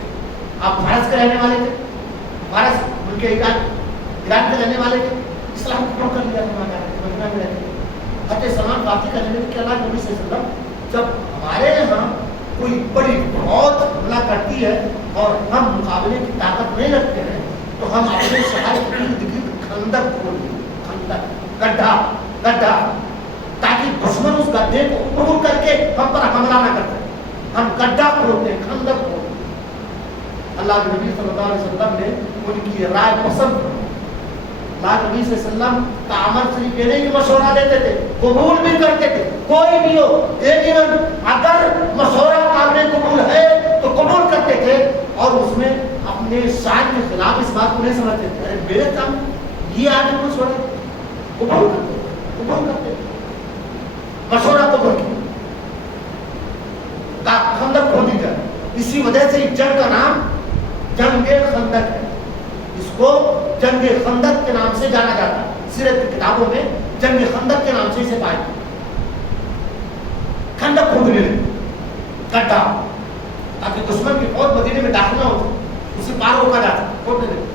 آپ فارس کے رہنے والے تھے، فارس ملک ایران کے رہنے والے تھے، اسلام کو کر لیا مدینہ میں رہتے۔ حضرت سلمان فارسی کا جنم کہ اللہ کے نبی صلی اللہ علیہ وسلم جب ہمارے یہاں کوئی بڑی موت حملہ کرتی ہے اور ہم مقابلے کی طاقت نہیں رکھتے ہیں تو ہم اپنے شہر کی ارد گرد خندق کھول دیں، خندق، گڈھا گڈھا، تاکہ دشمن اس گڈھے کو عبور کر کے ہم پر حملہ نہ کر سکے۔ ہم گڈھا کھولتے ہیں، خندق کھولتے ہیں۔ اللہ کے نبی صلی اللہ علیہ وسلم نے ان کی رائے پسند کی۔ اللہ کے نبی صلی اللہ علیہ وسلم کا عمل صرف یہ نہیں کہ مشورہ دیتے تھے، قبول بھی کرتے تھے، کوئی بھی ہو، لیکن اگر مشورہ قابل قبول ہے تو قبول کرتے تھے اور اس میں اپنے شان کے خلاف اس بات کو نہیں سمجھتے تھے۔ ارے میرے کام یہ آدمی مشورہ قبول کرتے تھے، قبول کرتے تھے، مشورہ قبول کیا، خندق کھول دی جائے۔ اسی وجہ سے جنگ کا نام جنگ خندق ہے، اس کو جنگ خندق کے نام سے جانا جاتا ہے۔ سیرت کی کتابوں میں جنگ خندق کے نام سے اسے پایا، خندق کھودنے لگے، گڈھا، تاکہ دشمن کی فوج مدینے میں داخل نہ ہو، اسے پار روکا جاتا، کھودنے لگے۔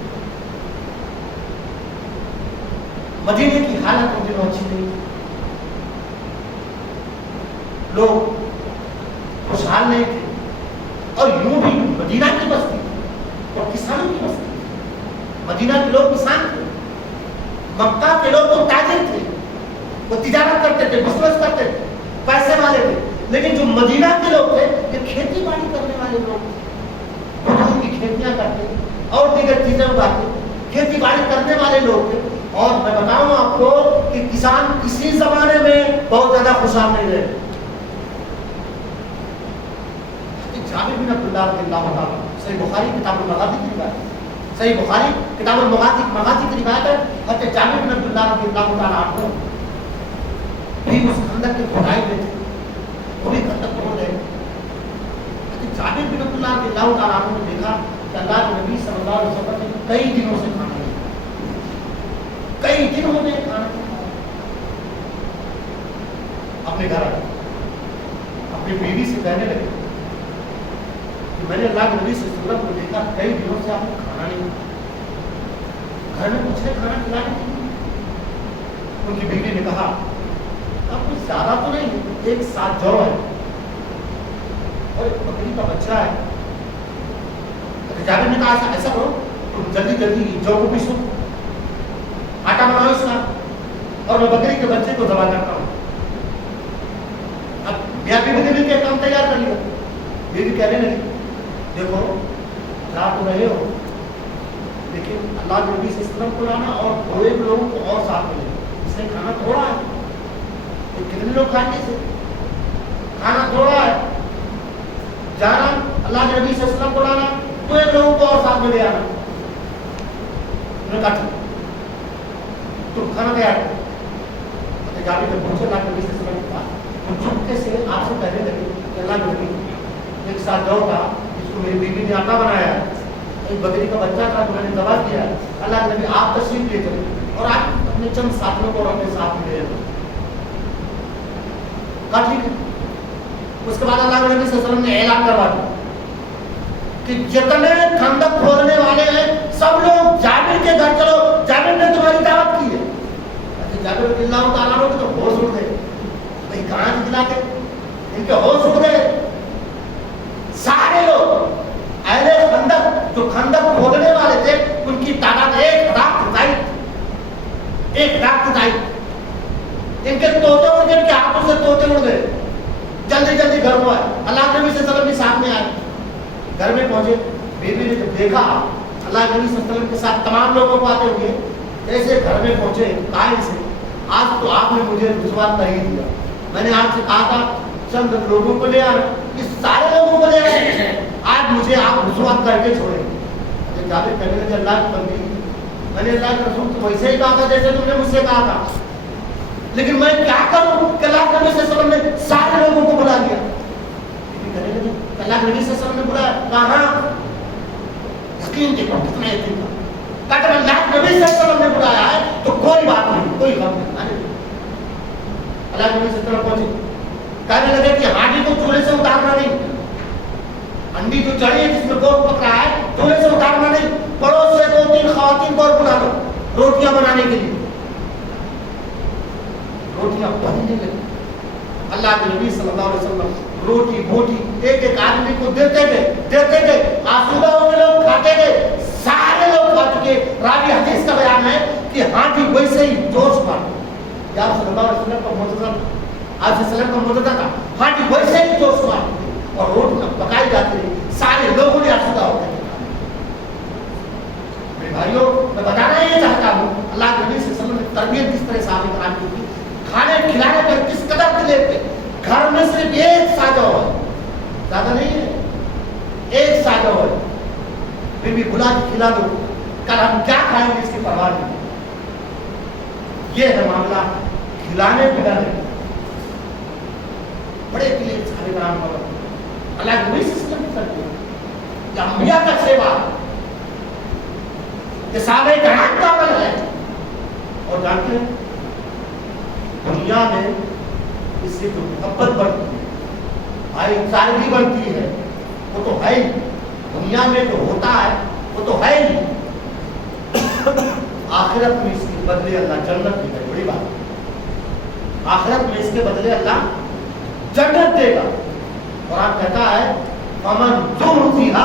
مدینے کی حالت ان دنوں اچھی نہیں، لوگ خوشحال نہیں تھے، اور یوں بھی مدینہ کی بستی اور کسانوں کی بستی، مدینہ کے لوگ کسان تھے، مکہ کے لوگ تو تاجر تھے، وہ تجارت کرتے تھے، بزنس کرتے تھے، پیسے والے تھے، لیکن جو مدینہ کے لوگ تھے یہ کھیتی باڑی کرنے والے لوگ، بزرگ کی کھیتیاں کرتے اور دیگر چیزیں اگاتے، کھیتی باڑی کرنے والے لوگ تھے. اور میں بتاؤں آپ کو کہ کسان کسی زمانے میں بہت زیادہ خوشحال نہیں رہے. جابر بن عبداللہ رضی اللہ عنہ، صحیح بخاری کتاب المغازی کی روایت، صحیح بخاری کتاب المغازی کی روایت ہے. حضرت جابر بن عبداللہ رضی اللہ تعالیٰ عنہ بھی اس خندق کے کھدائی میں تھے، وہ بھی خندق کھود رہے. حضرت جابر بن عبداللہ رضی اللہ تعالیٰ عنہ نے دیکھا کہ اللہ کے نبی صلی اللہ علیہ وسلم نے کئی دنوں سے کھانا نہیں، کئی دن ہو گئے کھانا نہیں کھایا. اپنے گھر آئے، اپنی بیوی سے کہنے لگے کہ میں نے اللہ کے نبی صلی اللہ علیہ وسلم کو دیکھا کئی دنوں سے آپ نے کھانا نہیں کھایا، گھر میں کچھ ہے کھانا کھلانے کے لیے؟ ان کی بیوی نے کہا اب کچھ زیادہ تو نہیں، ایک ساتھ جو ہے اور ایک بکری کا بچہ ہے. جابر نے کہا ایسا کرو تم جلدی جلدی جو کو پیسو، آٹا بناؤ اس کا، اور میں بکری کے بچے کو ذبح کرتا ہوں. اب میاں بیوی نے مل کے کام تیار کر لیا. بیوی کہنے لگی دیکھو جا تو رہے ہو لیکن اللہ کے نبی صلی اللہ علیہ وسلم کو لانا اور دو ایک لوگوں کو اور ساتھ ملے، اس نے کھانا تھوڑا ہے، تو کتنے لوگ کھائیں گے اسے؟ کھانا تھوڑا ہے، جانا اللہ کے نبی صلی اللہ علیہ وسلم کو لانا، دو ایک لوگوں کو اور ساتھ میں لے آنا. انہوں نے کہا ٹھیک تم کھانا تیار کرو. جا کے جب پہنچے اللہ کے نبی صلی اللہ علیہ وسلم کے پاس تو چپکے سے آپ سے کہنے لگے کہ اللہ کے نبی ایک ساتھ جو تھا جس کو میری بیوی نے آٹا بنایا ہے، ایک بکری کا بچہ تھا میں نے ذبح کیا ہے، اللہ کے نبی آپ تشریف لے چلے اور آپ اپنے چند ساتھیوں کو اپنے ساتھ لے آئے. کہا ٹھیک ہے. اس کے بعد اللہ کے نبی صلی اللہ علیہ وسلم نے اعلان کروا دیا کہ جتنے خندق کھودنے والے ہیں سب لوگ جابر کے گھر چلو، جابر نے تمہاری دعوت کی ہے. جابر رضی اللہ تعالیٰ عنہ کے تو ہوش اڑ گئے، بھائی کہاں نکلا کے ان کے ہوش اڑ گئے. سارے لوگ اہل خندق جو خندق کھودنے والے تھے ان کی تعداد 1,000 تھائی. ان کے طوطے اڑ گئے، ان کے ہاتھوں سے طوطے اڑ گئے. جلدی جلدی گھر کو آئے، اللہ کے نبی صلی اللہ علیہ وسلم بھی ساتھ میں آئے. گھر میں پہنچے، بیوی نے جب دیکھا اللہ کے نبی صلی اللہ علیہ وسلم کے ساتھ تمام لوگوں کو آتے ہوئے، ایسے گھر میں پہنچے قائل سے آج تو آپ نے مجھے رسوات نہیں دیا، میں نے آپ سے کہا تھا چند لوگوں کو لے آنا، اس سارے لوگوں کو لے آئے، آج مجھے آپ رسوات کر کے چھوڑیں. جابر کہنے لگے اللہ کی بندگی، میں نے اللہ کے رسول کو ویسے ہی کہا تھا جیسے تم نے مجھ سے کہا تھا، لیکن میں کیا کروں کہ اللہ کے نبی صلی اللہ علیہ وسلم نے سارے لوگوں کو بلا لیا. کہنے لگے اللہ کے نبی صلی اللہ علیہ وسلم نے بلایا، کہاں یقین دیکھو کتنا یقین تھا. کہا اللہ کے نبی صلی اللہ علیہ وسلم نے بلایا ہے تو کوئی بات نہیں، کوئی غم نہیں. اللہ کے نبی صلی اللہ علیہ وسلم پہنچے، کہنے لگے کہ ہانڈی کو چولہے سے اتارنا نہیں، ہنڈی جو چڑھی ہے جس میں گوشت پک رہا ہے چولہے سے اتارنا نہیں، پڑوس سے 2-3 خواتین کو اور بلا لو روٹیاں بنانے کے لیے. روٹیاں بننے لگی. اللہ کے نبی صلی اللہ علیہ وسلم روٹی بوٹی ایک ایک آدمی کو دیتے گئے، آسودہ ہو کے لوگ کھاتے گئے. سارے لوگ کھا چکے. راوی حدیث کا بیان ہے کہ ہانڈی ویسے ہی جوش پڑ یا صلی اللہ علیہ وسلم کا معجزہ، آپ صلی اللہ علیہ وسلم کا معجزہ تھا، ہانڈی ویسے ہی جوش پڑ اور روٹیاں پکائی جاتی رہی. سارے لوگوں نے آسودہ ہو گئے. میرے بھائیوں میں بتانا یہ چاہتا ہوں اللہ کے نبی صلی اللہ علیہ وسلم نے تربیت کس طرح صحابہ کرام کی تھی، کھانے کھلانے پر کس قدر دلیر تھے. گھر میں صرف ایک ساجہ ہے، زیادہ نہیں ہے، ایک ساجہ ہے، پھر بھی بلا کے کھلا دو، کل ہم کیا کھائیں گے اس کی پرواہ نہیں. یہ ہے معاملہ کھلانے پلانے. بڑے دلیر صحابہ کرام کا اللہ کے نبی صلی اللہ علیہ وسلم کی تربیت، یہ انبیاء کا سیوا، یہ صحابہ کرام کا عمل ہے. اور جانتے ہیں دنیا میں اس سے جو محبت بڑھتی ہے، بھائی چارگی بڑھتی ہے، وہ تو ہے ہی. دنیا میں جو ہوتا ہے وہ تو ہے ہی. آخرت میں اس کے بدلے اللہ جنت دے گا. بڑی بات، آخرت میں اس کے بدلے اللہ جنت دے گا. قرآن کہتا ہے فمن زحزح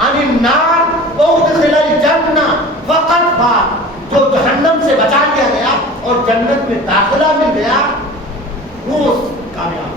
عن النار وادخل الجنہ فقد فاز. جو جہنم سے بچا لیا گیا اور جنت میں داخلہ مل گیا وہ کامیاب.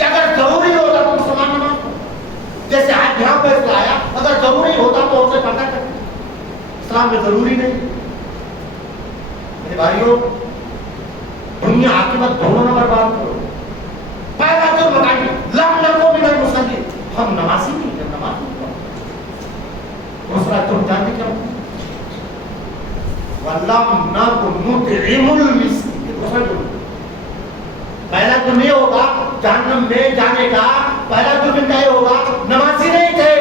کہ اگر ضروری ہوتا تو مسلمان نماز پڑھو. جیسے آج یہاں فیصلہ آیا اگر ضروری ہوتا تو اسے پردہ کرتے. اسلام میں ضروری نہیں. میرے بھائیوں دنیا عاقبت دونوں نہ برباد کرو. پہلا جو بتائیے لم نکو من المصلین, ہم نمازی نہیں ہیں, نماز نہیں پڑھتے. دوسرا تم جانتے کیا وَلَمْ نَكُ نُطْعِمُ الْمِسْكِينَ. دوسرا جو پہلا جو نہیں ہوگا جہنم میں جانے کا پہلا جو نہیں ہوگا نمازی نہیں تھے,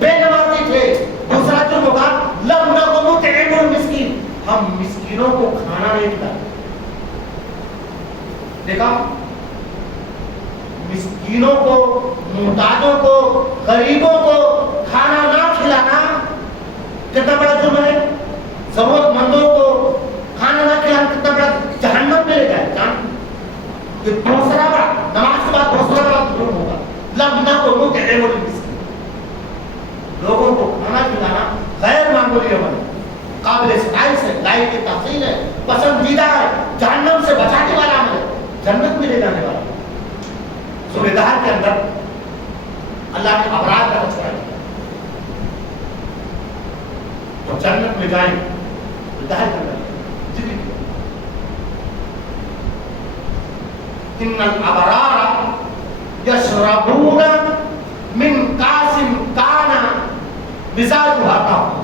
بے نمازی تھے. دوسرا جو ہوگا لَمْ نَكُ نُطْعِمُ الْمِسْكِينَ, ہم مسکینوں کو کھانا نہیں کھلاتے. دیکھا مسکینوں کو, محتاجوں کو, غریبوں کو کھانا نہ کھلانا کتنا بڑا جرم ہے. ضرورت مندوں کو کھانا نہ کھلانا کتنا بڑا جہنم میں لے جائے. یہ دوسرا بڑا نماز کے بعد دوسرا بڑا جرم ہوگا. لبنا کو نطعم المسکین, لوگوں کو کھانا کھلانا غیر معمولی عمل ہے, قابل ستائش ہے, لائق تحسین ہے, پسندیدہ ہے, جہنم سے بچانے والا عمل ہے, جنت میں لے جانے والا. سورہ دہر کے اندر اللہ نے ابرار کا تذکرہ کیا. تو جنت میں جائیں دہر کے اندر ذکر کیا ان الابرار یشربون من کاس کان مزاجها کافورا.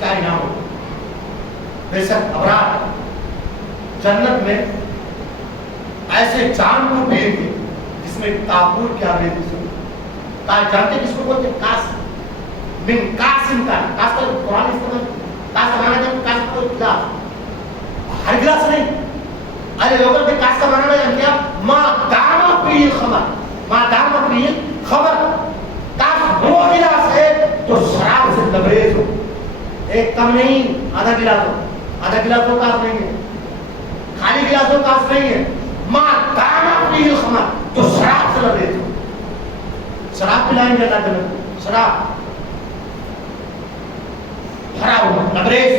کیا انعام ہوگا. بے شک ابرار جنت میں ایسے جام کو پئیں گے جس میں کافور کی آمیزش ہو. جانتے کس کو بولتے ہیں؟ کاس. من کاسم کا کاس کا قرآن استعمال کاس کا معنی ہے کاس کا گلاس, ہر گلاس نہیں. ارے لوگوں نے کاس کا معنی بیان کیا ما دام فی الخمر, ما دام فی الخمر. کاس وہ گلاس ہے جو شراب سے لبریز ہو, ایک کم نہیں آدھا گلاس ہو. آدھا گلاس ہو کاس نہیں ہے, خالی گلاس ہو کاس نہیں ہے. ما دام فی الخمر جو شراب سے لبریز ہو. شراب پلائیں گے اللہ تعالیٰ, شراب بھرا ہوا لبریز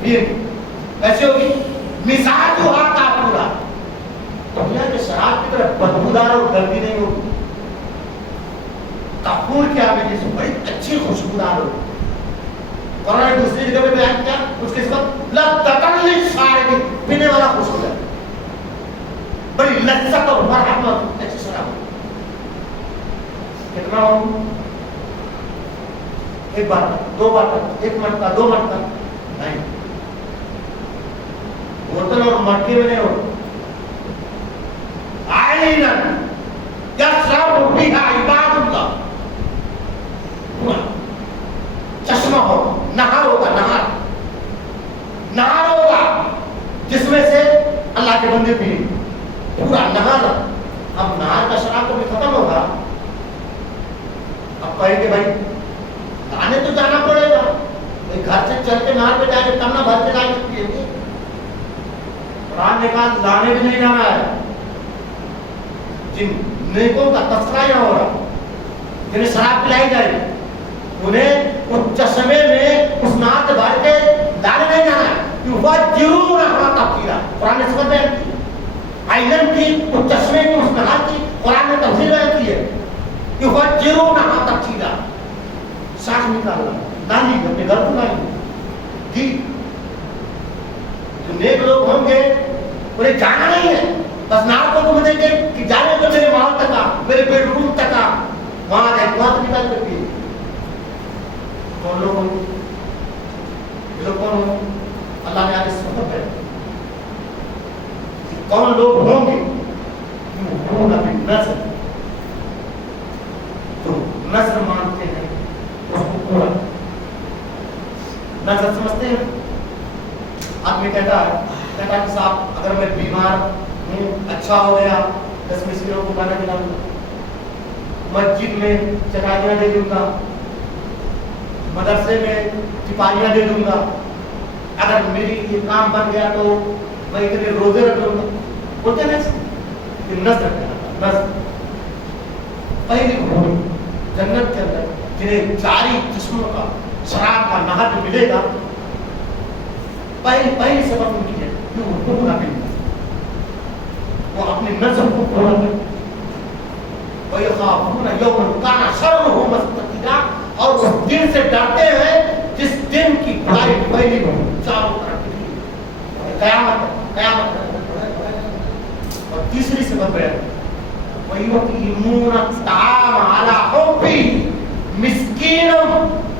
پھر کیسے ہوگی مزاج ہوا کا پورا. دنیا کے شراب کی طرح بدبودار اور گندی نہیں ہوگی. کپور کیا میں جیسے بڑی اچھی خوشبودار ہوگی. قرآن نے دوسری جگہ میں بیان کیا اس کے ساتھ لذتاً للشاربین, پینے والا خوشبو ہے, بڑی لذت اور مرحمت اچھی شراب ہوگی. کتنا ہوں ایک بار دو بار ایک مرتبہ دو مرتبہ نہیں, بوتل اور مٹکی میں نہیں ہو. عینا یشرب بها عباد اللہ, چشمہ ہو, نہر ہوگا, نہر ہوگا جس میں سے اللہ کے بندے پی پورا نہر. اب نہر کا شراب تو بھی ختم ہوگا. اب کہیں کہ بھائی لانے تو جانا پڑے گا, گھر سے چل کے نہر پہ جائے گے تب نہ بھر کے لائے پیے گے. قرآن نے کہا لانے بھی نہیں جانا ہے. جن نیکوں کا تذکرہ یہاں ہو رہا, جنہیں شراب پلائی جائے گی انہیں اس چشمے میں اس نہر سے بھر کے لانے نہیں جانا ہے. یفجرونہا تفجیرا, قرآن نے سبب بیان کی. عینن کی اس چشمے کی اس نہر کی قرآن نے تفسیر بیان کی ہے. یفجرونہا تفجیرا, شاخ نکالنا ڈالی اپنے گھر کو لائیں جی. جو نیک لوگ ہوں گے انہیں جانا نہیں ہے, بس نار کو تم دیں گے کہ جانے کو میرے محل تک آ, میرے بیڈ روم تک آ, وہاں جائے وہاں تو نکال کر کے. کون لوگ ہوں گے یہ لوگ کون ہوں؟ اللہ نے آگے سبب ہے کون لوگ ہوں گے. یؤمنون بالنذر, تو نذر مانتے ہیں اس کو پورا. نذر سمجھتے ہیں؟ آدمی کہتا ہے کہ صاحب اگر میں بیمار ہوں, اچھا ہو گیا 10 مسکینوں کو کھانا کھلاؤں گا, مسجد میں چٹائیاں دے دوں گا, مدرسے میں چپالیاں دے دوں گا, اگر میری یہ کام بن گیا تو میں اتنے روزے رکھ لوں گا. بولتے ہیں کہ نذر کہلاتا. نذر پہلی بھومی جنت کے اندر جنہیں جاری جسموں کا شراب کا نہر ملے گا, پہلی سبب ان کی ہے کہ وہ پورا بھی وہ اپنے نظر کو پورا کریں. وَيَخَافُونَ يَوْمًا كَانَ شَرُّهُ مُسْتَطِيرًا, اور اس دن سے ڈرتے ہیں جس دن کی برائی پھیلی ہو چاروں طرف کی قیامت. اور تیسری صفت ہے وَيُطْعِمُونَ الطَّعَامَ عَلَى حُبِّهِ مِسْكِينًا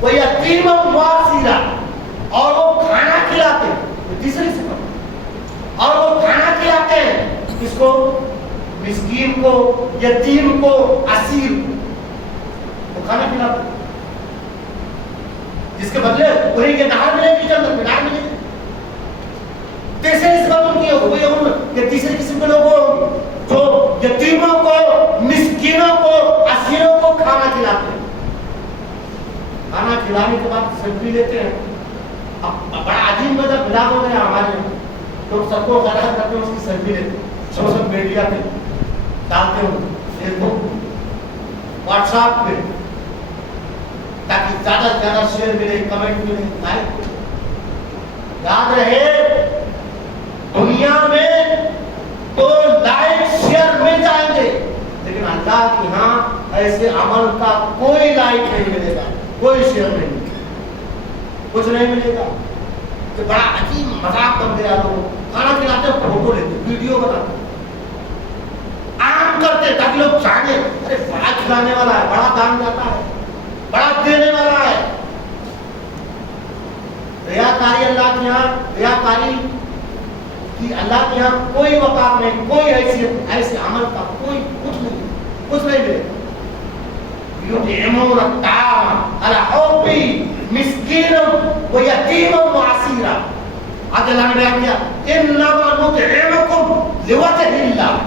وَيَتِيمًا وَأَسِيرًا, اور وہ کھانا کھلاتے ہیں. تیسری صفت, اور وہ کھانا کھلاتے ہیں کس کو؟ مسکین کو, یتیم کو, اسیر کو. وہ کھانا کھلاتے ہیں جس کے بدلے انہیں یہ نہر ملے گی, جنت میں نہر ملے گی. تیسری صفت ان کی ہوگی کہ تیسری قسم کے لوگ ہوں جو یتیموں کو, مسکینوں کو, اسیروں کو کھانا کھلاتے ہیں. کھانا کھلانے کے بعد سیلفی لیتے ہیں. اب بڑا عجیب مطلب ملا ہو گیا ہمارے لوگ, سب کو غلط کرتے ہیں, اس کی سیلفی لیتے ہیں, سوشل میڈیا پہ ڈالتے ہوں, فیس بک, واٹس ایپ پہ, تاکہ زیادہ سے زیادہ شیئر ملے, کمنٹ ملے, لائک ملے. یاد رہے دنیا میں تو لائک شیئر مل جائیں گے, لیکن اللہ کے ہاں ایسے عمل کا کوئی لائک نہیں ملے گا, کوئی شیئر نہیں ملے گا, کچھ نہیں ملے گا. کہ بڑا عجیب مذاق بن گیا. لوگ کھانا کھلاتے ہیں, فوٹو لیتے, ویڈیو بناتے, عام کرتے تاکہ لوگ جانیں ارے بڑا کھلانے والا ہے, بڑا دان جاتا ہے, بڑا دینے والا ہے. ریاکاری اللہ کے یہاں, ریاکاری کی اللہ کے یہاں کوئی وقار نہیں, کوئی حیثیت, ایسے عمل کا کوئی کچھ نہیں ملے. یطعمون الطعام علی حبہ مسکینا ویتیما واسیرا. آج اللہ نے بیان کیا انما نطعمکم لوجہ اللہ.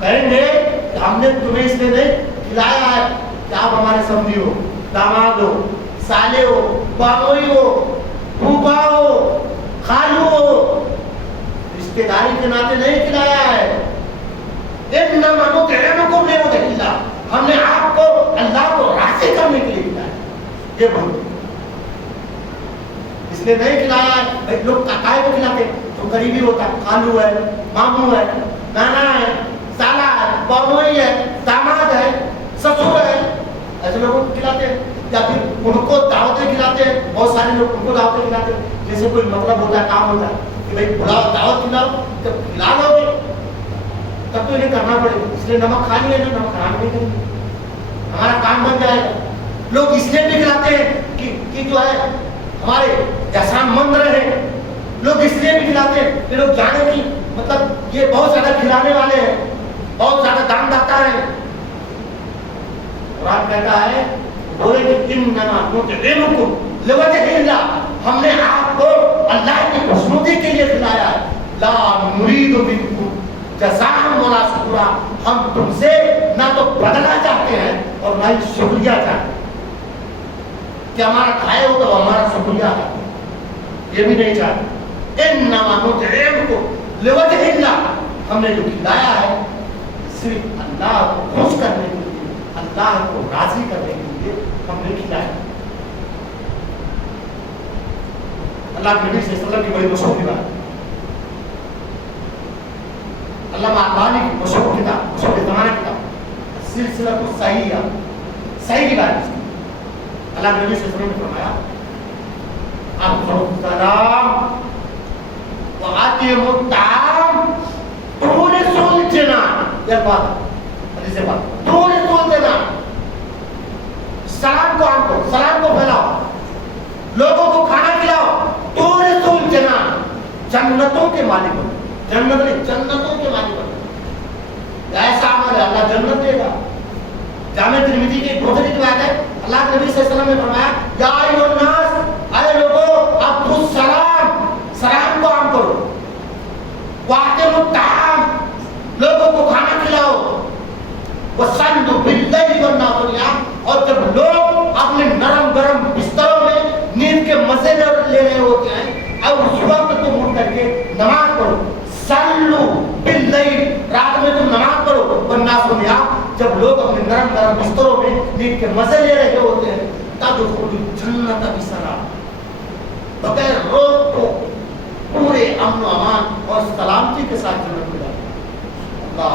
کہیں گے کہ ہم نے تمہیں اس لیے نہیں کھلایا ہے کہ آپ ہمارے سمجھی ہو, داماد ہو, سالے ہو, بانوئی ہو, پھوپھا ہو, خالو ہو, رشتہ داری کے ناطے نہیں کھلایا ہے. انما نطعمکم لوجہ اللہ, ہم نے آپ کو اللہ کو راضی کرنے کے لیے کھلایا. یہ بول اس لیے نہیں کھلایا ہے. لوگ کائے کو کھلاتے جو قریبی ہوتا ہے, خالو ہے, ماموں ہے, نانا ہے, سالا ہے, بانوئی ہے, داماد ہے, سسر ہے, ایسے لوگوں کو کھلاتے ہیں. یا پھر ان کو دعوتیں کھلاتے ہیں. بہت سارے لوگ ان کو دعوتیں کھلاتے ہیں. جیسے کوئی مطلب ہوتا ہے, کام ہوتا ہے کہ بھائی بلاؤ, دعوت کھلاؤ, جب کھلا لو گے تب تو انہیں کرنا پڑے گا. اس لیے نمک کھا لیا, نمک خراب نہیں کریں گے, ہمارا کام بن جائے گا. لوگ اس لیے بھی کھلاتے ہیں کہ جو ہے ہمارے احسان مند رہے. لوگ اس لیے بھی کھلاتے ہیں کہ لوگ جانے کی مطلب یہ بہت زیادہ کھلانے والے ہیں, بہت زیادہ دان داتا ہے. قرآن کہتا ہے بولے کہ انما نطعمکم لوجہ اللہ, ہم نے آپ کو اللہ کی خوشنودی کے لیے کھلایا ہے. لا نرید منکم جزاء ولا شکورا, ہم تم سے نہ تو بدلہ چاہتے ہیں اور نہ ہی شکریہ چاہتے ہیں کہ ہمارا کھائے ہو تو ہمارا شکریہ ہے, یہ بھی نہیں چاہتے. انما نطعمکم لوجہ اللہ, ہم نے جو کھلایا ہے صرف اللہ کو خوش کرنے کے لیے, اللہ کو راضی کرنے کے لیے ہم نے کھلایا. اللہ کے نبی صلی اللہ علیہ وسلم کی بڑی مشہور بات, علامہ البانی کی مشہور کتاب, مشہور زمانہ کتاب سلسلہ الصحیحہ, صحیح کی بات. اللہ کے نبی صلی اللہ علیہ وسلم نے فرمایا افشوا السلام وأطعموا الطعام تورثوا الجنان. یہ بات حدیث ہے, بات تورثوا الجنان, سلام کو عام کرو, سلام کو پھیلاؤ, لوگوں کو کھانا کھلاؤ. تورثوا الجنان, جنتوں کے مالک بنو. جنت نہیں, جنتوں کے مالک بنو. ایسا عمل ہے اللہ جنت دے گا. جامع ترمذی کی ایک دوسری روایت ہے, اللہ کے نبی صلی اللہ علیہ وسلم نے فرمایا یا ایھا الناس, اے لوگوں افشوا السلام, سلام کو عام کرو. واطعموا الطعام, لوگوں کو کھانا کھلاؤ. وصلوا باللیل والنہار ضیاء, اور جب لوگ اپنے نرم گرم بستروں میں نیند کے مزے لے رہے ہوتے ہیں اب اس وقت تم اٹھ کر کے نماز پڑھو. صلوا باللیل, رات میں تم نماز پڑھو. والناس ضیاء, جب لوگ اپنے نرم گرم بستروں میں نیند کے مزے لے رہے ہوتے ہیں تدخلوا الجنۃ بسلام, بغیر روک کو پورے امن و امان اور سلامتی کے ساتھ جنت میں جاتے ہیں. اللہ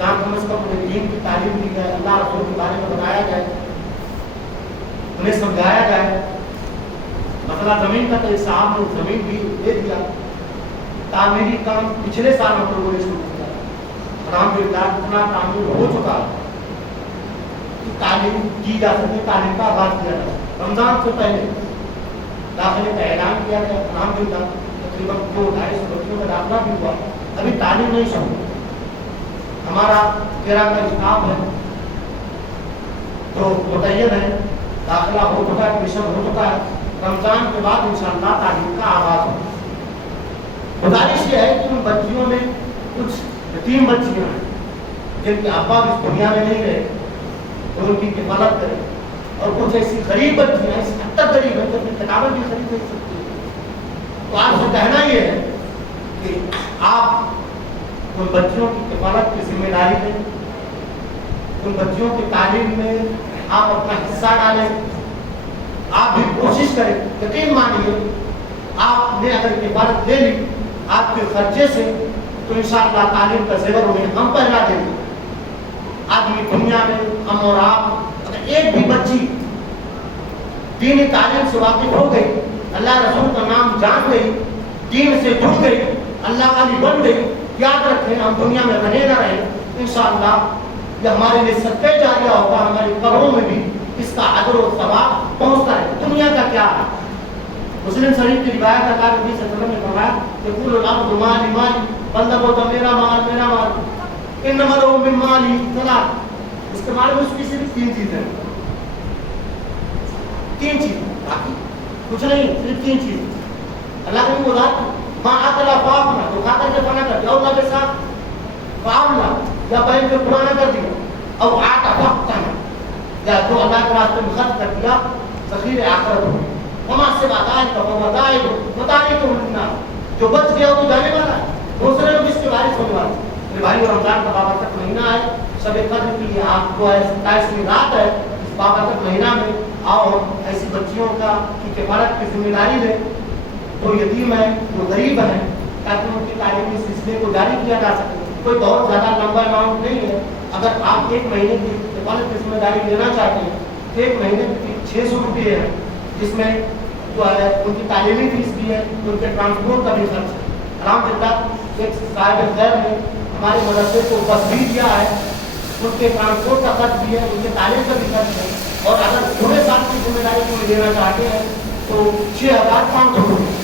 جہاں کم از کم انہیں دین کی تعلیم دی جائے, اللہ رسول کے بارے میں بتایا جائے, انہیں سمجھایا جائے. مسئلہ زمین کا تو ایک صاحب نے زمین بھی دے دیا, تعمیری کام پچھلے سال ہم لوگوں نے شروع کیا, الحمدللہ اتنا تعمیر ہو چکا کہ تعلیم کی جا سکے, تعلیم کا آغاز کیا جائے. رمضان سے پہلے داخلے کا اعلان کیا گیا, الحمدللہ تقریباً 200-250 بچوں کا داخلہ بھی ہوا. ابھی تعلیم نہیں شروع. ہمارا 13 کا انتخاب ہے تو متعین ہے, داخلہ ہو چکا ہے, ایڈمیشن ہو چکا ہے. رمضان کے بعد انشاءاللہ تعلیم کا آغاز ہو. گزارش یہ ہے کہ ان بچیوں میں کچھ یتیم بچیاں ہیں جن کے ابا اس دنیا میں نہیں رہے تو ان کی کفالت کریں, اور کچھ ایسی غریب بچیاں ہیں, اس حد تک غریب ہیں جو اپنی کتابیں بھی خرید نہیں سکتی ہیں. تو آپ سے کہنا یہ ہے کہ آپ ان بچیوں کی کفالت کی ذمہ داری لیں, ان بچیوں کی تعلیم میں آپ اپنا حصہ ڈالیں. آپ بھی کوشش کریں, یقین مانیے آپ نے اگر کفالت لے لی آپ کے خرچے سے تو انشاءاللہ تعلیم کا زیور انہیں ہم پہلا دیں گے. آدمی دنیا میں ہم اور آپ اگر ایک بھی بچی دینی تعلیم سے واقف ہو گئی, اللہ رسول کا نام جان گئی, دین سے جڑ گئی, اللہ والی بن گئی, یاد رکھیں ہم دنیا میں رہے نہ رہے انشاءاللہ یہ ہمارے لیے صدقہ جاریہ ہوگا, ہماری قبروں میں بھی اس کا اجر و ثواب پہنچتا ہے. دنیا کا کیا ہے؟ مسلم شریف کی روایت اللہ نبی صلی اللہ علیہ وسلم نے فرمایا کہ کل الارض مالی مالی, بندہ بولتا میرا مال میرا مال, انما لہو من مالی ثلاث, اس کے مال میں اس کی صرف 3 چیزیں ہیں, 3 چیزیں, باقی کچھ نہیں, صرف 3 چیزیں. اللہ نے بولا ماں اکلا فاقنا, تو کھا کر کے فنا کر دیا, اللہ کے ساتھ فاقنا یا بہن کو پرانا کر دیا, اور آٹا فاقنا یا جو اللہ کے راستے میں خرچ کر دیا ذخیرہ آخرت ہو. وما سے بتائے تو ملنا, جو بچ گیا وہ تو جانے والا ہے, دوسرے لوگ اس کے وارث ہونے والے. میرے بھائی رمضان کا بابرکت مہینہ ہے, شب قدر کی آپ کو 27ویں رات ہے, اس بابرکت مہینہ میں آؤ ایسی بچیوں کا کی کفالت کی ذمہ داری لیں جو یتیم ہے, جو غریب ہیں, تاکہ ان کی تعلیمی سلسلے کو جاری کیا جا سکے. کوئی بہت زیادہ لمبا اماؤنٹ نہیں ہے. اگر آپ 1 مہینے کی کفالت کی ذمہ داری لینا چاہتے ہیں تو 1 مہینے کی 600 روپئے ہے, جس میں جو ہے ان کی تعلیمی فیس بھی ہے, ان کے ٹرانسپورٹ کا بھی خرچ ہے. الحمدللہ ایک صاحب خیر نے ہمارے مدرسے کو بس بھی دیا ہے, ان کے ٹرانسپورٹ کا خرچ بھی ہے, ان کے تعلیم کا بھی خرچ ہے. اور اگر پورے سال کی ذمہ داری کو لینا چاہتے ہیں تو 6500 روپئے,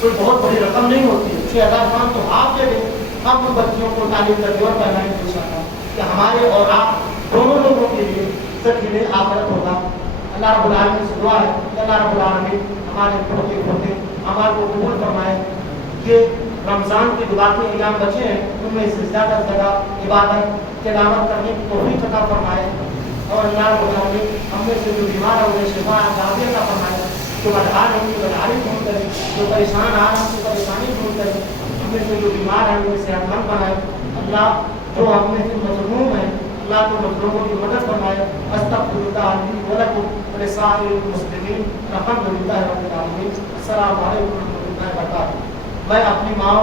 کوئی بہت بڑی رقم نہیں ہوتی ہے. 6500 آپ دے دیں, ہم ان بچیوں کو تعلیم کا زیور پہنائیں گے انشاءاللہ کہ ہمارے اور آپ دونوں لوگوں کے لیے ذخیرہ آخرت ہوگا. اللہ رب العالمین سے دعا ہے کہ اللہ رب العالمین ہمارے پڑھتے ہمارے کو قبول فرمائے. یہ رمضان کے جو باقی ایام بچے ہیں ان میں سے زیادہ سے زیادہ عبادت تلاوت کرنے کی توفیق عطا فرمائے, اور اللہ رب العالمین ہم میں سے جو بیمار ہے انہیں شفا عافیت عطا فرمائے, جو بدحال ہے ان کی بدحالی دور کرے, جو پریشان آ رہے ہیں ان کی پریشانی دور کرے, ہم میں سے جو بیمار ہیں انہیں صحت مند بنائے. اللہ جو ہم میں سے مظلوم ہیں اللہ کو مظلوموں کی مدد فرمائے. استغفراللہ لی ولکم ولسائر المسلمین, الحمدللہ رب العالمین. السلام علیکم ورحمۃ اللہ وبرکاتہ. میں اپنی ماں